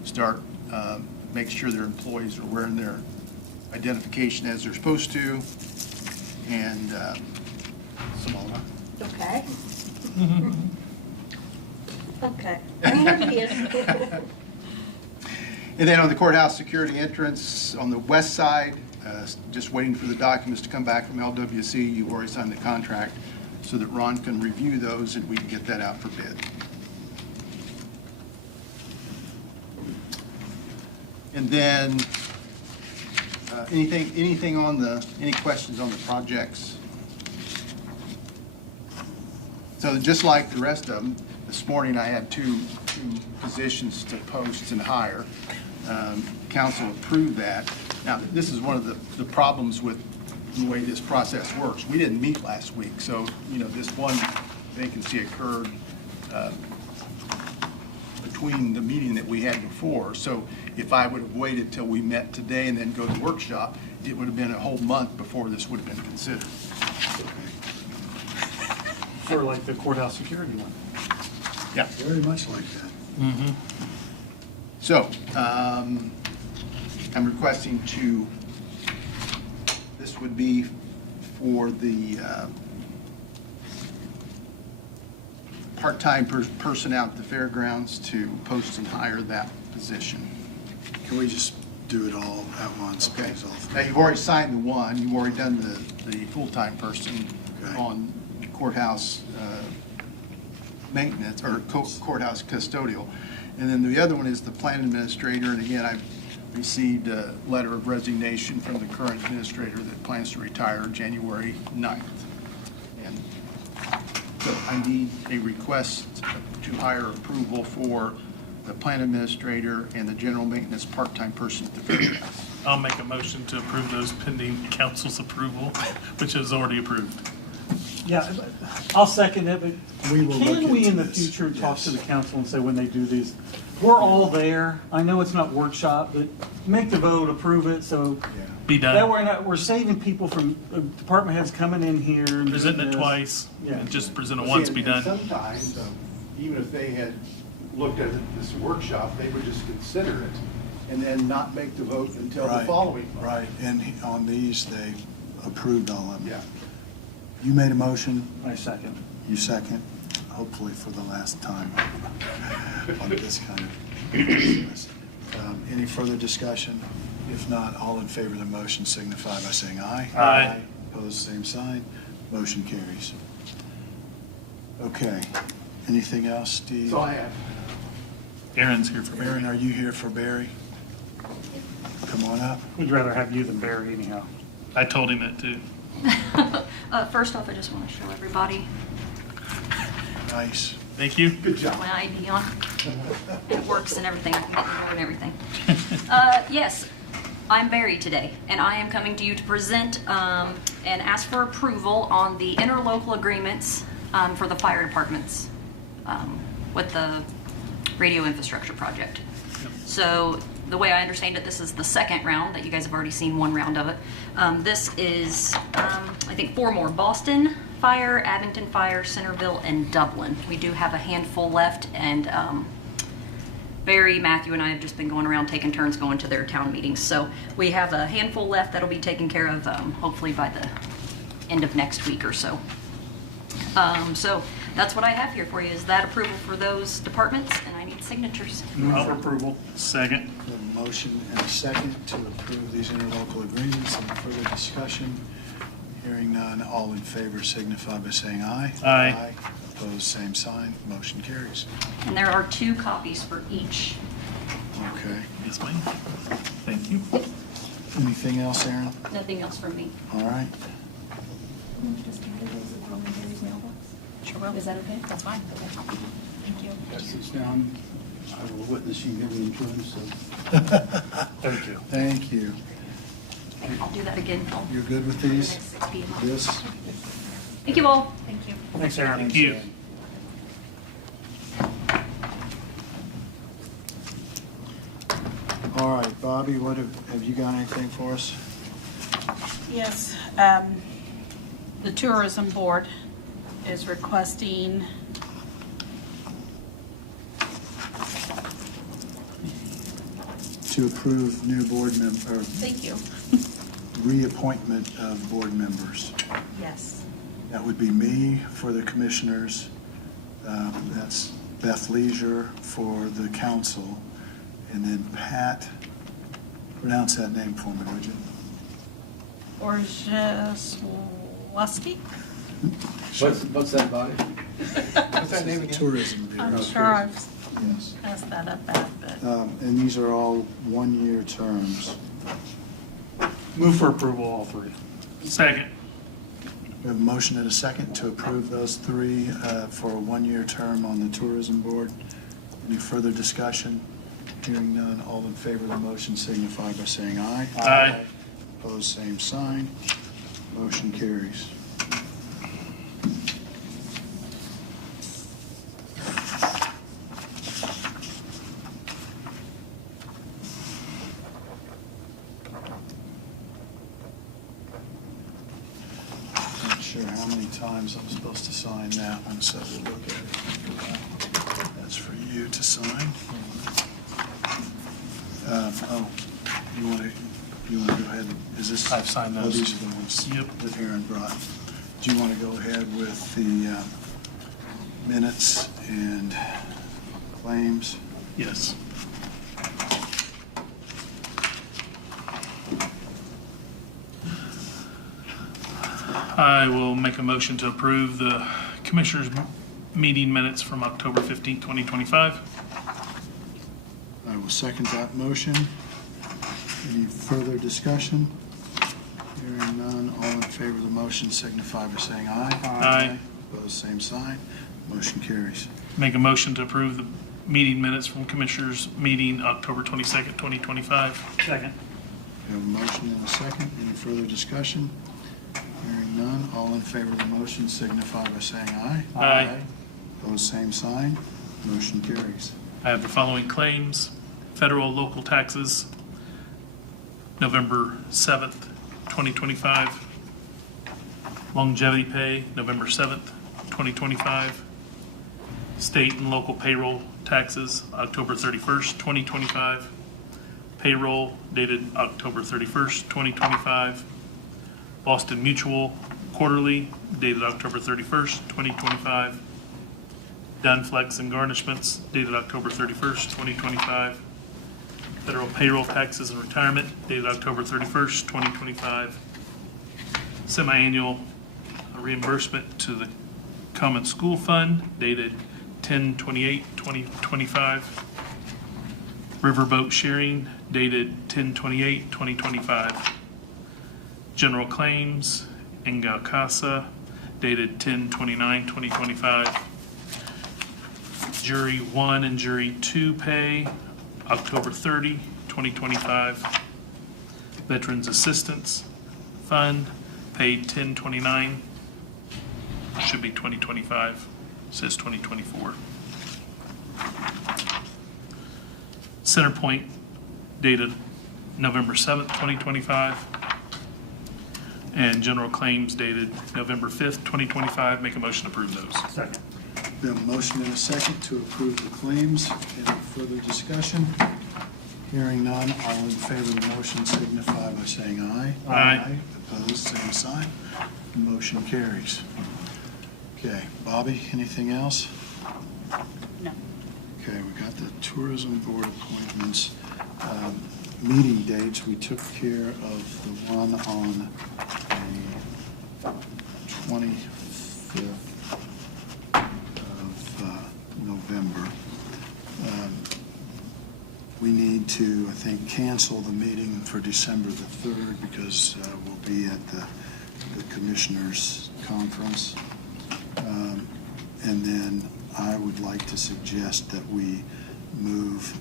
start making sure their employees are wearing their identification as they're supposed to. And Simona. Okay. Okay. I'm here. And then on the courthouse security entrance on the west side, just waiting for the documents to come back from LWC. You've already signed the contract so that Ron can review those and we can get that out for bid. And then, anything on any questions on the projects? So just like the rest of them, this morning I had two positions to post and hire. Council approved that. Now, this is one of the problems with the way this process works. We didn't meet last week, so, this one vacancy occurred between the meeting that we had before. So if I would have waited till we met today and then go to the workshop, it would have been a whole month before this would have been considered. For like the courthouse security one. Yeah. Very much like that. So, I'm requesting this would be for the part-time person out at the fairgrounds to post and hire that position. Can we just do it all at once? Okay. please, all three? Now, you've already signed the one, you've already done the full-time person Okay. on courthouse maintenance, or courthouse custodial. And then the other one is the plan administrator, and again, I've received a letter of resignation from the current administrator that plans to retire January 9th. And so I need a request to hire approval for the plan administrator and the general maintenance part-time person at the fairgrounds. I'll make a motion to approve those pending council's approval, which is already approved. Yeah, I'll second it, but We will look can we in into the this, future talk yes. to the council and say when they do these, we're all there. I know it's not workshop, but make the vote, approve it, so Be that done. we're saving people from department heads coming in here and Presenting it doing this. twice, Yeah. and just present it once, be done. Sometimes, even if they had looked at it this workshop, they would just consider it and then not make the vote until the Right, following vote. Right, and on these, they approved all of them. Yeah. You made a motion, I second. you second, hopefully for the last time on this kind of business. Any further discussion? If not, all in favor of the motion signify by saying aye. Aye. Opposed, same sign. Motion carries. Okay, anything else, Steve? That's all I have. Aaron's here for me. Aaron, are you here for Barry? Come on up. We'd rather have you than Barry anyhow. I told him that too. First off, I just want to show everybody Nice. Thank you. Good job. my ID on. It works and everything. I can get the door and everything. Yes, I'm Barry today, and I am coming to you to present and ask for approval on the interlocal agreements for the fire departments with the radio infrastructure project. So the way I understand it, this is the second round that you guys have already seen one round of it. This is, I think, 4 more: Boston Fire, Abington Fire, Centerville, and Dublin. We do have a handful left, and Barry, Matthew, and I have just been going around taking turns going to their town meetings. So we have a handful left that'll be taken care of hopefully by the end of next week or so. So that's what I have here for you, is that approval for those departments, and I need signatures. Move for approval. Second. A motion and a second to approve these interlocal agreements. Any further discussion? Hearing none, all in favor signify by saying aye. Aye. Opposed, same sign. Motion carries. And there are 2 copies for each. Okay. Yes, ma'am. Thank you. Anything else, Aaron? Nothing else from me. All right. Just gather those in Barry's mailbox. Sure will. Is that okay? That's fine. Thank you. Pass this down. I will witness you giving them to him, so. Thank you. Thank you. I'll do that again. You're good with these? Next 6 p.m. This? Thank you all. Thank you. Thanks, Aaron. Thank you. All right, Bobby, what have you got anything for us? Yes, the tourism board is requesting To approve new board member, thank you. reappointment of board members. Yes. That would be me for the commissioners. That's Beth Leisure for the council. And then Pat, pronounce that name for me, would you? Orzeslewski? What's that body? What's that name again? Tourism Bureau. I'm sure I've Yes. pass that up bad, but And these are all one-year terms. Move for approval, all three. Second. We have a motion and a second to approve those three for a one-year term on the Tourism Board. Any further discussion? Hearing none, all in favor of the motion signify by saying aye. Aye. Opposed, same sign. Motion carries. Not sure how many times I'm supposed to sign that one, so we'll look at it. That's for you to sign. You want to go ahead, is this? I've signed Oh, those. these are the ones Yep. that Aaron brought. Do you want to go ahead with the minutes and claims? Yes. I will make a motion to approve the Commissioners' meeting minutes from October 15th, 2025. I will second that motion. Any further discussion? Hearing none, all in favor of the motion signify by saying aye. Aye. Opposed, same sign. Motion carries. Make a motion to approve the meeting minutes from Commissioners' meeting October 22nd, 2025. Second. We have a motion and a second. Any further discussion? Hearing none, all in favor of the motion signify by saying aye. Aye. Opposed, same sign. Motion carries. I have the following claims. Federal local taxes, November 7th, 2025. Longevity pay, November 7th, 2025. State and local payroll taxes, October 31st, 2025. Payroll dated October 31st, 2025. Boston Mutual quarterly dated October 31st, 2025. Dunflex and garnishments dated October 31st, 2025. Federal payroll taxes and retirement dated October 31st, 2025. Semi-annual reimbursement to the Common School Fund dated 10/28/2025. Riverboat sharing dated 10/28/2025. General claims in Gaukasa dated 10/29/2025. Jury 1 and Jury 2 pay, October 30, 2025. Veterans Assistance Fund paid 10/29, should be 2025, says 2024. Centerpoint dated November 7th, 2025. And general claims dated November 5th, 2025. Make a motion to approve those. Second. We have a motion and a second to approve the claims. Any further discussion? Hearing none, all in favor of the motion signify by saying aye. Aye. Opposed, same sign. Motion carries. Okay, Bobby, anything else? no. Okay, we got the Tourism Board appointments. Meeting dates, we took care of the one on the 25th of November. We need to, I think, cancel the meeting for December the 3rd because we'll be at the Commissioners' Conference. And then I would like to suggest that we move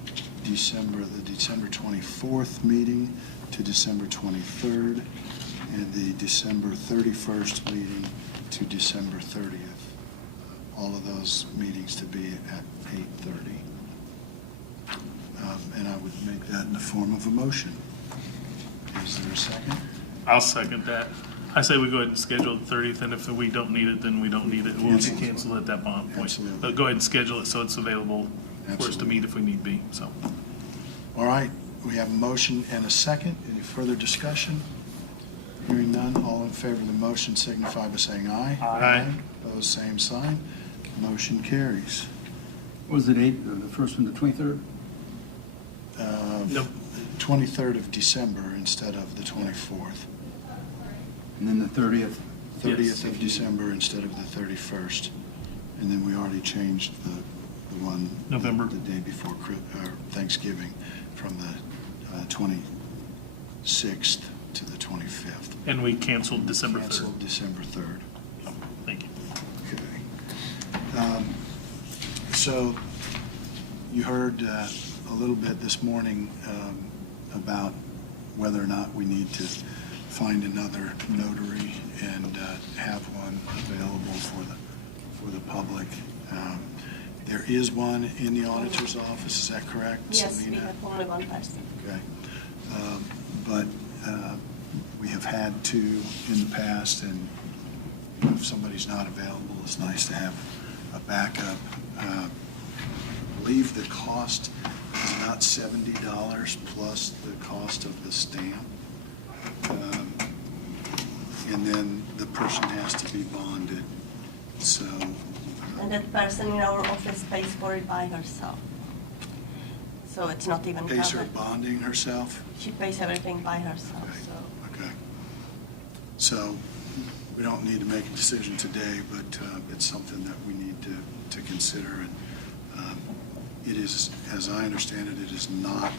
the December 24th meeting to December 23rd, and the December 31st meeting to December 30th. All of those meetings to be at 8:30. And I would make that in the form of a motion. Is there a second? I'll second that. I say we go ahead and schedule the 30th, and if we don't need it, then we don't need it. We'll Absolutely. cancel at that point. Absolutely. But go ahead and schedule it so it's available for us to Absolutely. meet if we need be, so. All right, we have a motion and a second. Any further discussion? Hearing none, all in favor of the motion signify by saying aye. Aye. Opposed, same sign. Motion carries. What was the date, the first one, the 23rd? Nope. 23rd of December instead of the 24th. And then the 30th? 30th of December instead of the 31st. And then we already changed the the one November. the day before Thanksgiving, from the 26th to the 25th. And we canceled December 3rd. Canceled December 3rd. Thank you. Okay. So you heard a little bit this morning about whether or not we need to find another notary and have one available for the public. There is one in the auditor's office, is that correct, Yes, we Selena? have only one person. Okay. But we have had two in the past, and if somebody's not available, it's nice to have a backup. I believe the cost is not $70 plus the cost of the stamp. And then the person has to be bonded, so. And that person in our office pays for it by herself. So it's not even Pays her covered. bonding herself? She pays everything by herself, Okay. so. Okay. So we don't need to make a decision today, but it's something that we need to consider. And it is, as I understand it, it is not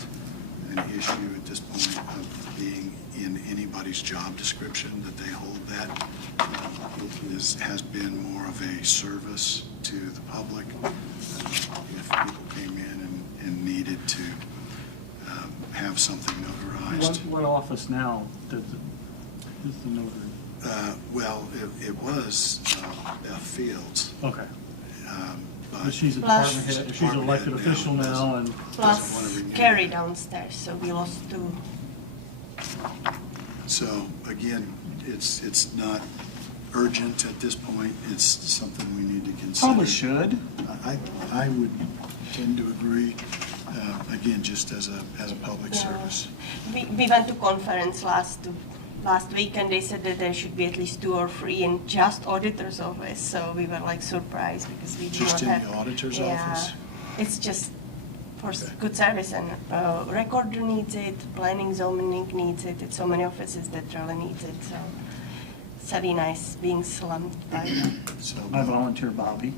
an issue at this point of being in anybody's job description that they hold that. It has been more of a service to the public. If people came in and needed to have something notarized. What office now is the notary? Well, it was Beth Fields. Okay. But But she's a Plus- department head, she's an elected Department head official now, now, and doesn't wanna Plus renew Carrie that. downstairs, so we lost two. So again, it's not urgent at this point. It's something we need to consider. probably should. I would tend to agree, again, just as a public Yeah. service. We went to conference last week, and they said that there should be at least 2 or 3 in just auditor's office, so we were like surprised because we do Just not in have. the auditor's Yeah. office? It's just for Okay. good service, and recorder needs it, planning zoning needs it, it's so many offices that really needs it, so Sabina is being slumped by them. So I volunteer Bobby.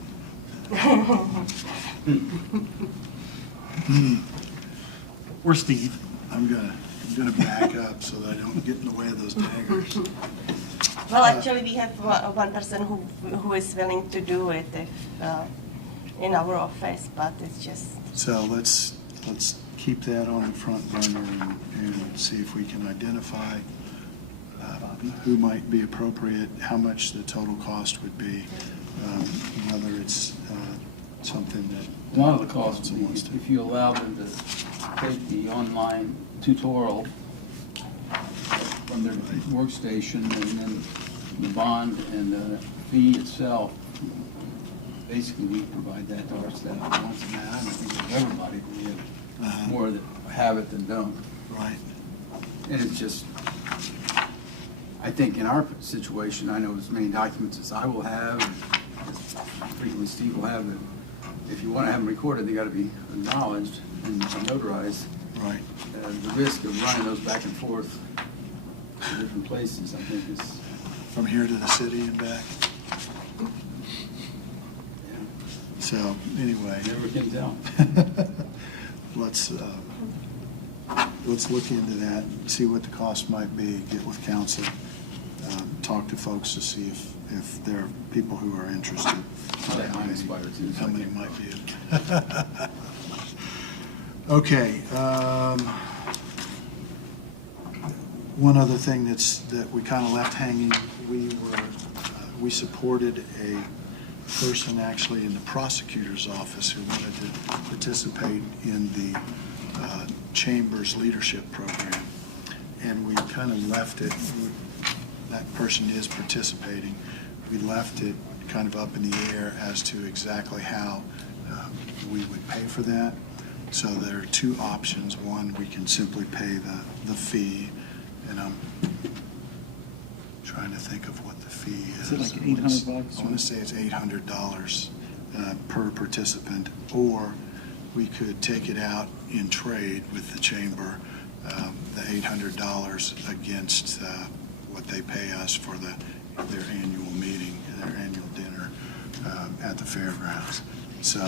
Or Steve. I'm gonna back up so that I don't get in the way of those daggers. Well, actually, we have one person who is willing to do it if, in our office, but it's just, So let's keep that on the front burner and see if we can identify who might be appropriate, how much the total cost would be, whether it's something that. One of the costs, council wants to. if you allow them to take the online tutorial from their workstation, and then the bond and the fee itself, basically we provide that to our staff once a month. I think of everybody, we have more that have it than don't. Right. And it's just, I think in our situation, I know as many documents as I will have, and as frequently Steve will have, that if you want to have them recorded, they got to be acknowledged and notarized. Right. The risk of running those back and forth to different places, I think is, From here to the city and back. yeah, So anyway. never can tell. Let's look into that, see what the cost might be, get with council, talk to folks to see if there are people who are interested. That might expire too, so How I many can't- might be? Okay. One other thing that we kind of left hanging, we supported a person actually in the prosecutor's office who wanted to participate in the Chamber's leadership program. And we kind of left it, that person is participating, we left it kind of up in the air as to exactly how we would pay for that. So there are two options. One, we can simply pay the fee, and I'm trying to think of what the fee is. Is it like $800? I want to say it's $800 per participant, or we could take it out in trade with the chamber, the $800 against what they pay us for their annual meeting, their annual dinner at the fairgrounds. So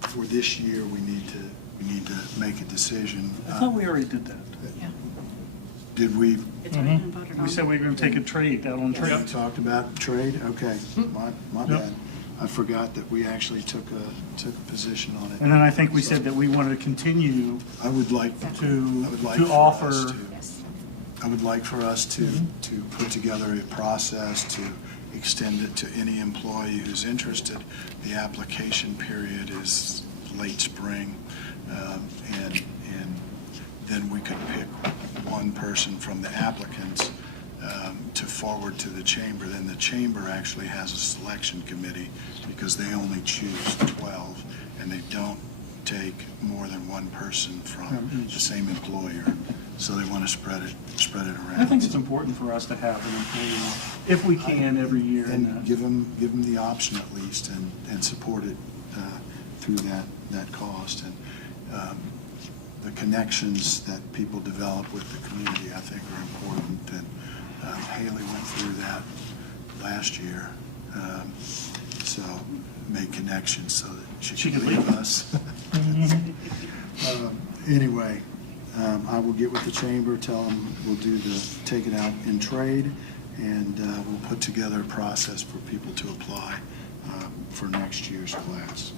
for this year, we need to make a decision. I thought we already did that. Did we? It's already been voted on. We said we were going to take a trade out on trade. Talked about trade? Okay, my Yep. bad. I forgot that we actually took a position on it. And then I think we said that we wanted to continue I would like to for offer. us to- I would like for us to put together a process to extend it to any employee who's interested. The application period is late spring, and then we could pick one person from the applicants to forward to the chamber. Then the chamber actually has a selection committee because they only choose 12, and they don't take more than one person from the same employer. So they want to spread it around. I think it's important for us to have an employee, if we can, every year. And give them the option at least, and support it through that cost. And the connections that people develop with the community, I think, are important. And Haley went through that last year, so make connections so that she could leave us. Anyway, I will get with the chamber, tell them we'll take it out in trade, and we'll put together a process for people to apply for next year's class.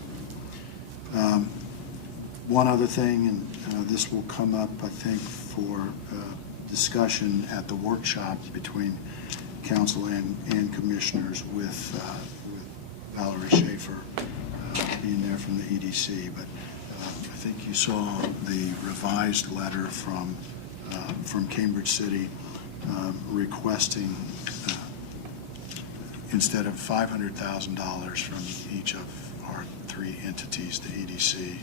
One other thing, and this will come up, I think, for discussion at the workshop between council and commissioners with Valerie Schaefer being there from the EDC. But I think you saw the revised letter from Cambridge City requesting, instead of $500,000 from each of our three entities, the EDC,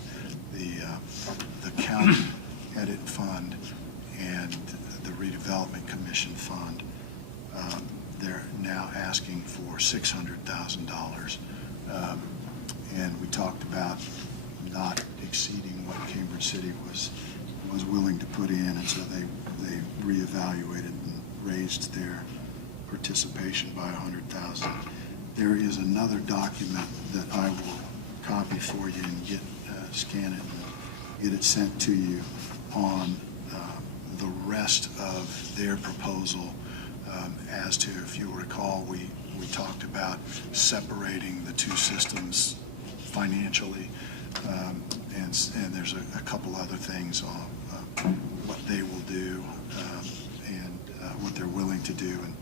the county edit fund, and the redevelopment commission fund, they're now asking for $600,000. And we talked about not exceeding what Cambridge City was willing to put in, and so they reevaluated and raised their participation by $100,000. There is another document that I will copy for you and scan it and get it sent to you on the rest of their proposal. As to, if you recall, we talked about separating the two systems financially, and there's a couple other things on what they will do and what they're willing to do, and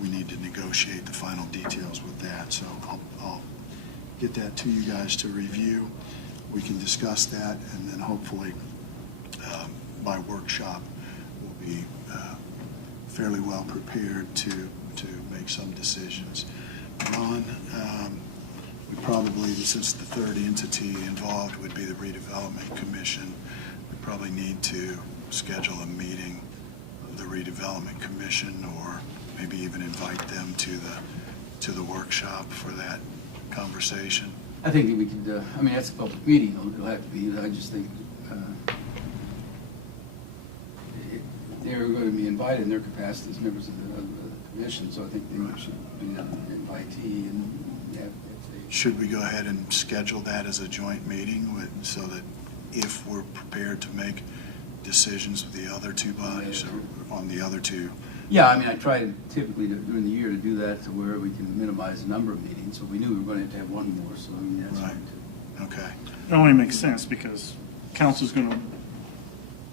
we need to negotiate the final details with that. So I'll get that to you guys to review. We can discuss that, and then hopefully by workshop we'll be fairly well prepared to make some decisions. Ron, we probably, since the third entity involved would be the redevelopment commission, we probably need to schedule a meeting of the redevelopment commission, or maybe even invite them to the workshop for that conversation. I think that we could, I mean, that's a public meeting, it'll have to be, I just think they're going to be invited in their capacity as members of the commission, so I think they should be an invitee, and if they... Should we go ahead and schedule that as a joint meeting so that if we're prepared to make decisions with the other two bodies or on the other two? Yeah, I mean, I try typically during the year to do that to where we can minimize the number of meetings, so we knew we were going to have one more, so I mean, that's right. fine. Okay. It only makes sense because council's going to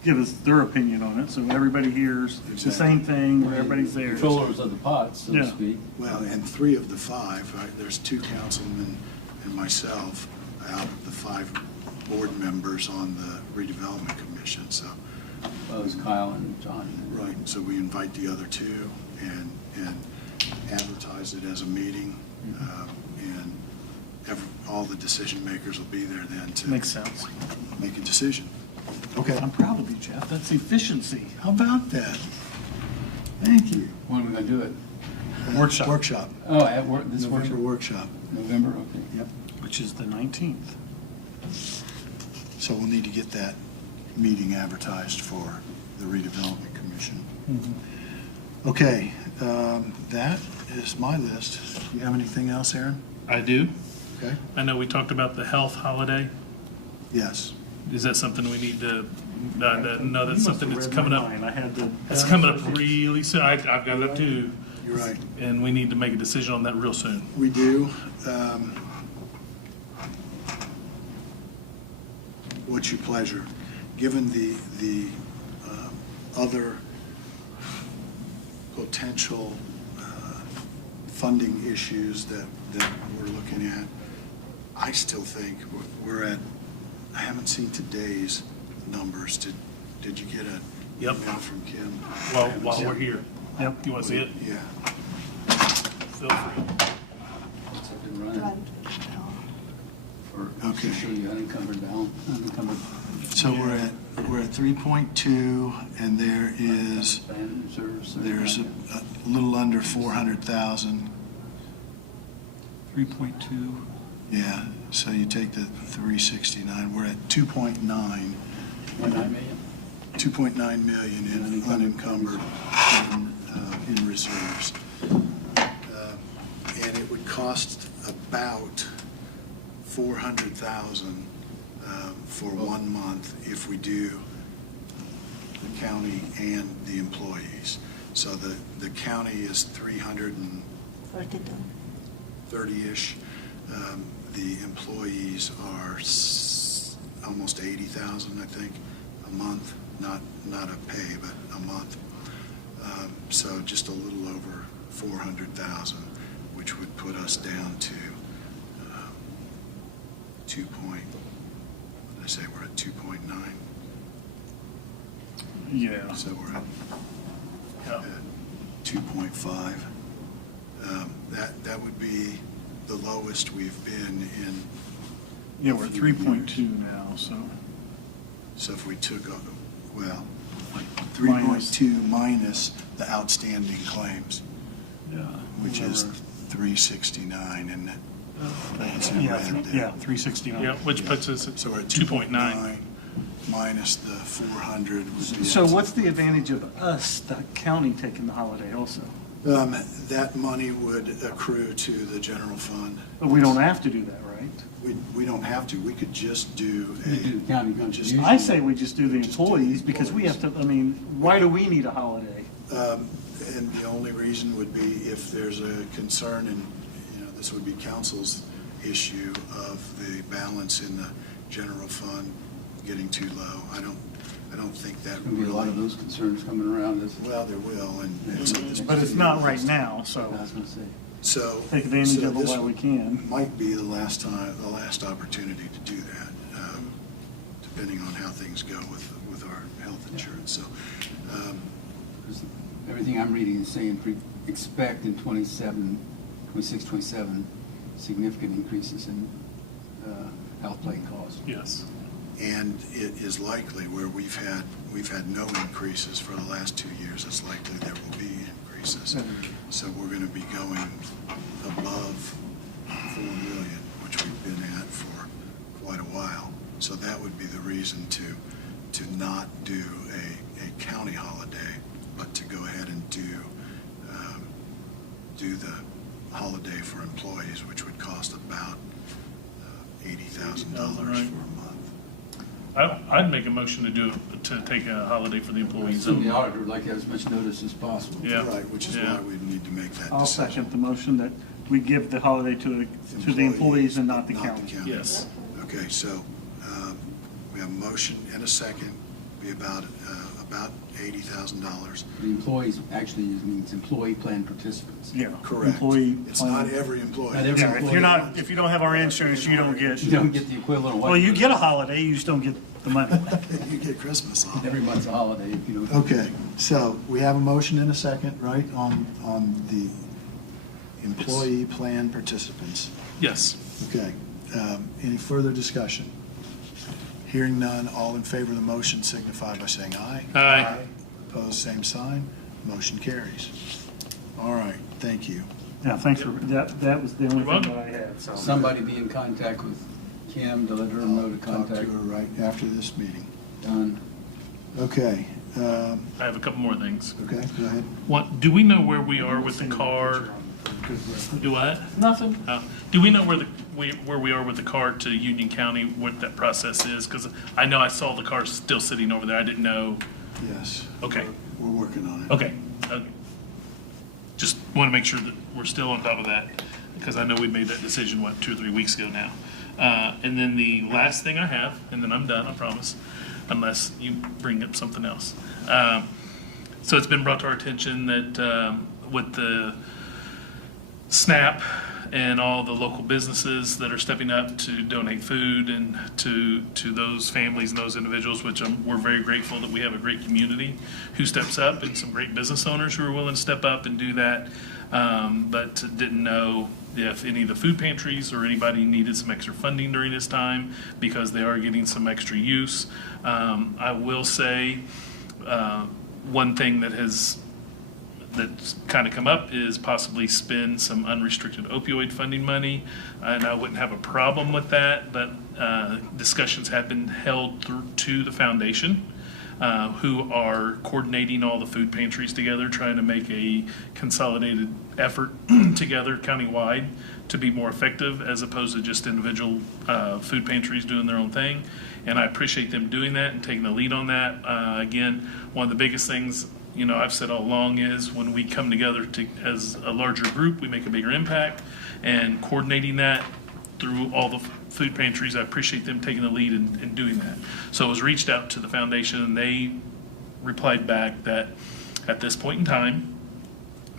give us their opinion on it, so everybody hears the same thing, where everybody's there. Controllers of the pot, so to Yeah. speak. Well, and 3 of the 5, right, there's 2 councilmen and myself out of the 5 board members on the redevelopment commission, so. Well, it was Kyle and John. Right, so we invite the other 2 and advertise it as a meeting, and all the decision makers will be there then to Makes sense. make a decision. Okay. I'm proud of you, Jeff. That's efficiency. How about that? Thank you. When are we going to do it? Workshop. Workshop. Oh, at work, this November workshop? workshop. November, okay. Yep. Which is the 19th. So we'll need to get that meeting advertised for the redevelopment commission. Okay, that is my list. Do you have anything else, Aaron? I do. Okay, I know we talked about the health holiday. yes. Is that something we need to, no, that's You must something have that's read coming my up. mind. I had the. It's coming up really soon. I've got it up too. You're right. And we need to make a decision on that real soon. We do. What's your pleasure? Given the other potential funding issues that we're looking at, I still think we're at, I haven't seen today's numbers. Did you get an Yep. email from Kim? While we're here. Yep. You want to see it? Yeah. Feel free. What's it been running? Or Okay. show you unencumbered balance, unencumbered So we're at 3.2, and there's plan reserves. a little under 400,000. 3.2. Yeah, so you take the 369, we're at 2.9 million. 2.9 million in unencumbered in reserves. And it would cost about 400,000 for 1 month if we do the county and the employees. So the county is 330-ish. The employees are almost 80,000, I think, a month. Not a pay, but a month. So just a little over 400,000, which would put us down to we're at 2.9. Yeah. So we're at Yeah. 2.5. That would be the lowest we've been in. Yeah, we're at 3.2 now, so. So if we took, well, Minus. 3.2 minus the outstanding claims, Yeah. which is 369, and that's in Yeah, red there. yeah, 369. Yeah, which puts us at So we're at 2.9. minus the 400 would be. So what's the advantage of us, the county, taking the holiday also? That money would accrue to the general fund. But we don't have to do that, right? We don't have to, we could just do We do county just- contribution. I say we just do the Just do the employees, because we have to, I mean, why do we need a holiday? And the only reason would be if there's a concern, and, this would be council's issue of the balance in the general fund getting too low. I don't think that There'll be a lot of really, those concerns coming around. well, there will, and so this. But it's not right now, so I was gonna say. So. take advantage so of it this while we can. Might be the last opportunity to do that, depending on how things go with our health insurance, so. Everything I'm reading is saying expect in 26, 27, significant increases in health plan costs. Yes. And it is likely where we've had no increases for the last 2 years, it's likely there will be increases. So we're going to be going above 4 million, which we've been at for quite a while. So that would be the reason to not do a county holiday, but to go ahead and do the holiday for employees, which would cost about $80,000 for a Right. month. I'd make a motion to take a holiday for the employees. So the auditor would like to have as much notice as possible. Yeah. Right, which is Yeah. why we need to make that decision. I'll second the motion that we give the holiday to the employees and not the county. Yes. Okay, so we have a motion and a second, be about $80,000. The employees actually means employee plan participants. Yeah. Correct. Employee It's plan. not every employee. Not every Yeah, if you don't have our insurance, you don't get, You don't get the equivalent of what. well, you get a holiday, you just don't get the money. You get Christmas off. Every month's a holiday if you don't. Okay, so we have a motion and a second, right, on the employee plan participants. Yes. Okay, any further discussion? Hearing none, all in favor of the motion signify by saying aye. Aye. Opposed, same sign. Motion carries. All right, thank you. Yeah, thanks for, that was the only You're thing welcome. that I had, so. Somebody be in contact with Kim to let her know to Talk to contact. her right after this meeting. Done. Okay, I have a couple more things. okay, go ahead. What, do we know where we are with the car Do what? Nothing. Do we know where we are with the car to Union County, what that process is? Because I know I saw the car still sitting over there. I didn't know. Yes. Okay. We're working on it. Okay. Just want to make sure that we're still on top of that, because I know we made that decision, 2 or 3 weeks ago now. And then the last thing I have, and then I'm done, I promise, unless you bring up something else. So it's been brought to our attention that with the SNAP and all the local businesses that are stepping up to donate food and to those families and those individuals, which we're very grateful that we have a great community who steps up and some great business owners who are willing to step up and do that. But didn't know if any of the food pantries or anybody needed some extra funding during this time, because they are getting some extra use. I will say one thing that's kind of come up is possibly spend some unrestricted opioid funding money, and I wouldn't have a problem with that, but discussions have been held to the foundation, who are coordinating all the food pantries together, trying to make a consolidated effort together countywide to be more effective, as opposed to just individual food pantries doing their own thing. And I appreciate them doing that and taking the lead on that. Again, one of the biggest things, I've said all along, is when we come together as a larger group, we make a bigger impact. And coordinating that through all the food pantries, I appreciate them taking the lead in doing that. So it was reached out to the foundation, and they replied back that at this point in time,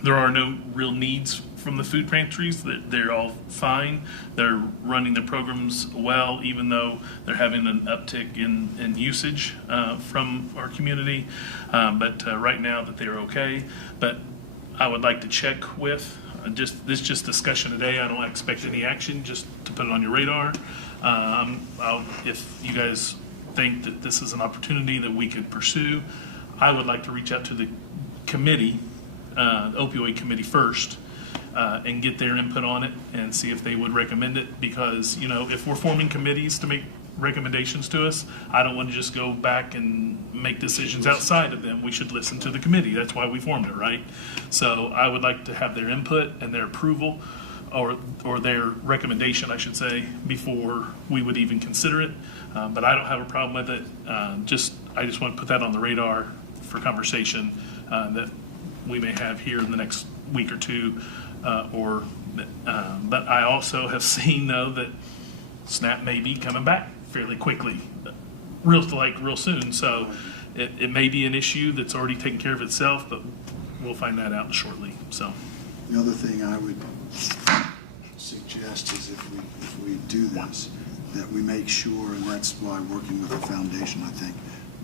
there are no real needs from the food pantries, that they're all fine. They're running their programs well, even though they're having an uptick in usage from our community. But right now that they're okay. But I would like to check with, just discussion today. I don't expect any action, just to put it on your radar. If you guys think that this is an opportunity that we could pursue, I would like to reach out to the committee, the opioid committee first, and get their input on it and see if they would recommend it. Because, if we're forming committees to make recommendations to us, I don't want to just go back and make decisions outside of them. We should listen to the committee. That's why we formed it, right? So I would like to have their input and their approval, or their recommendation, I should say, before we would even consider it. But I don't have a problem with it. I just want to put that on the radar for conversation that we may have here in the next week or two. But I also have seen, though, that SNAP may be coming back fairly quickly, real soon. So it may be an issue that's already taken care of itself, but we'll find that out shortly. So The other thing I would suggest is if we do this, that we make sure, and that's why working with the foundation, I think,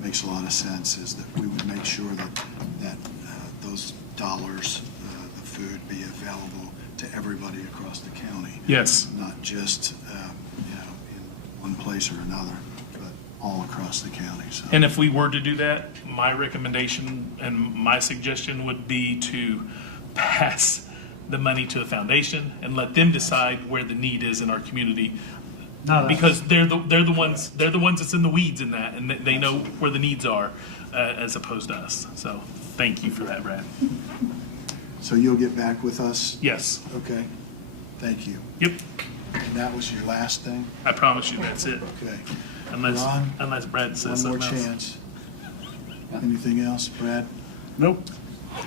makes a lot of sense, is that we would make sure that those dollars, the food, be available to everybody across the county. yes. Not just, in one place or another, but all across the county. So. And if we were to do that, my recommendation and my suggestion would be to pass the money to the foundation and let them decide where the need is in our community. Because they're the ones that's in the weeds in that, and they know where the needs are, as opposed to us. So thank you for that, Brad. So you'll get back with us? Yes. Okay. Thank you. Yep. And that was your last thing? I promise you that's it. Okay. Unless Ron, Brad says one more something else. chance. Anything else, Brad? Nope.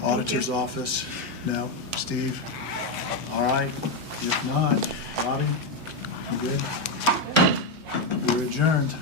Auditor's office? No. Steve? All right. If not, Robbie, you good? We're adjourned.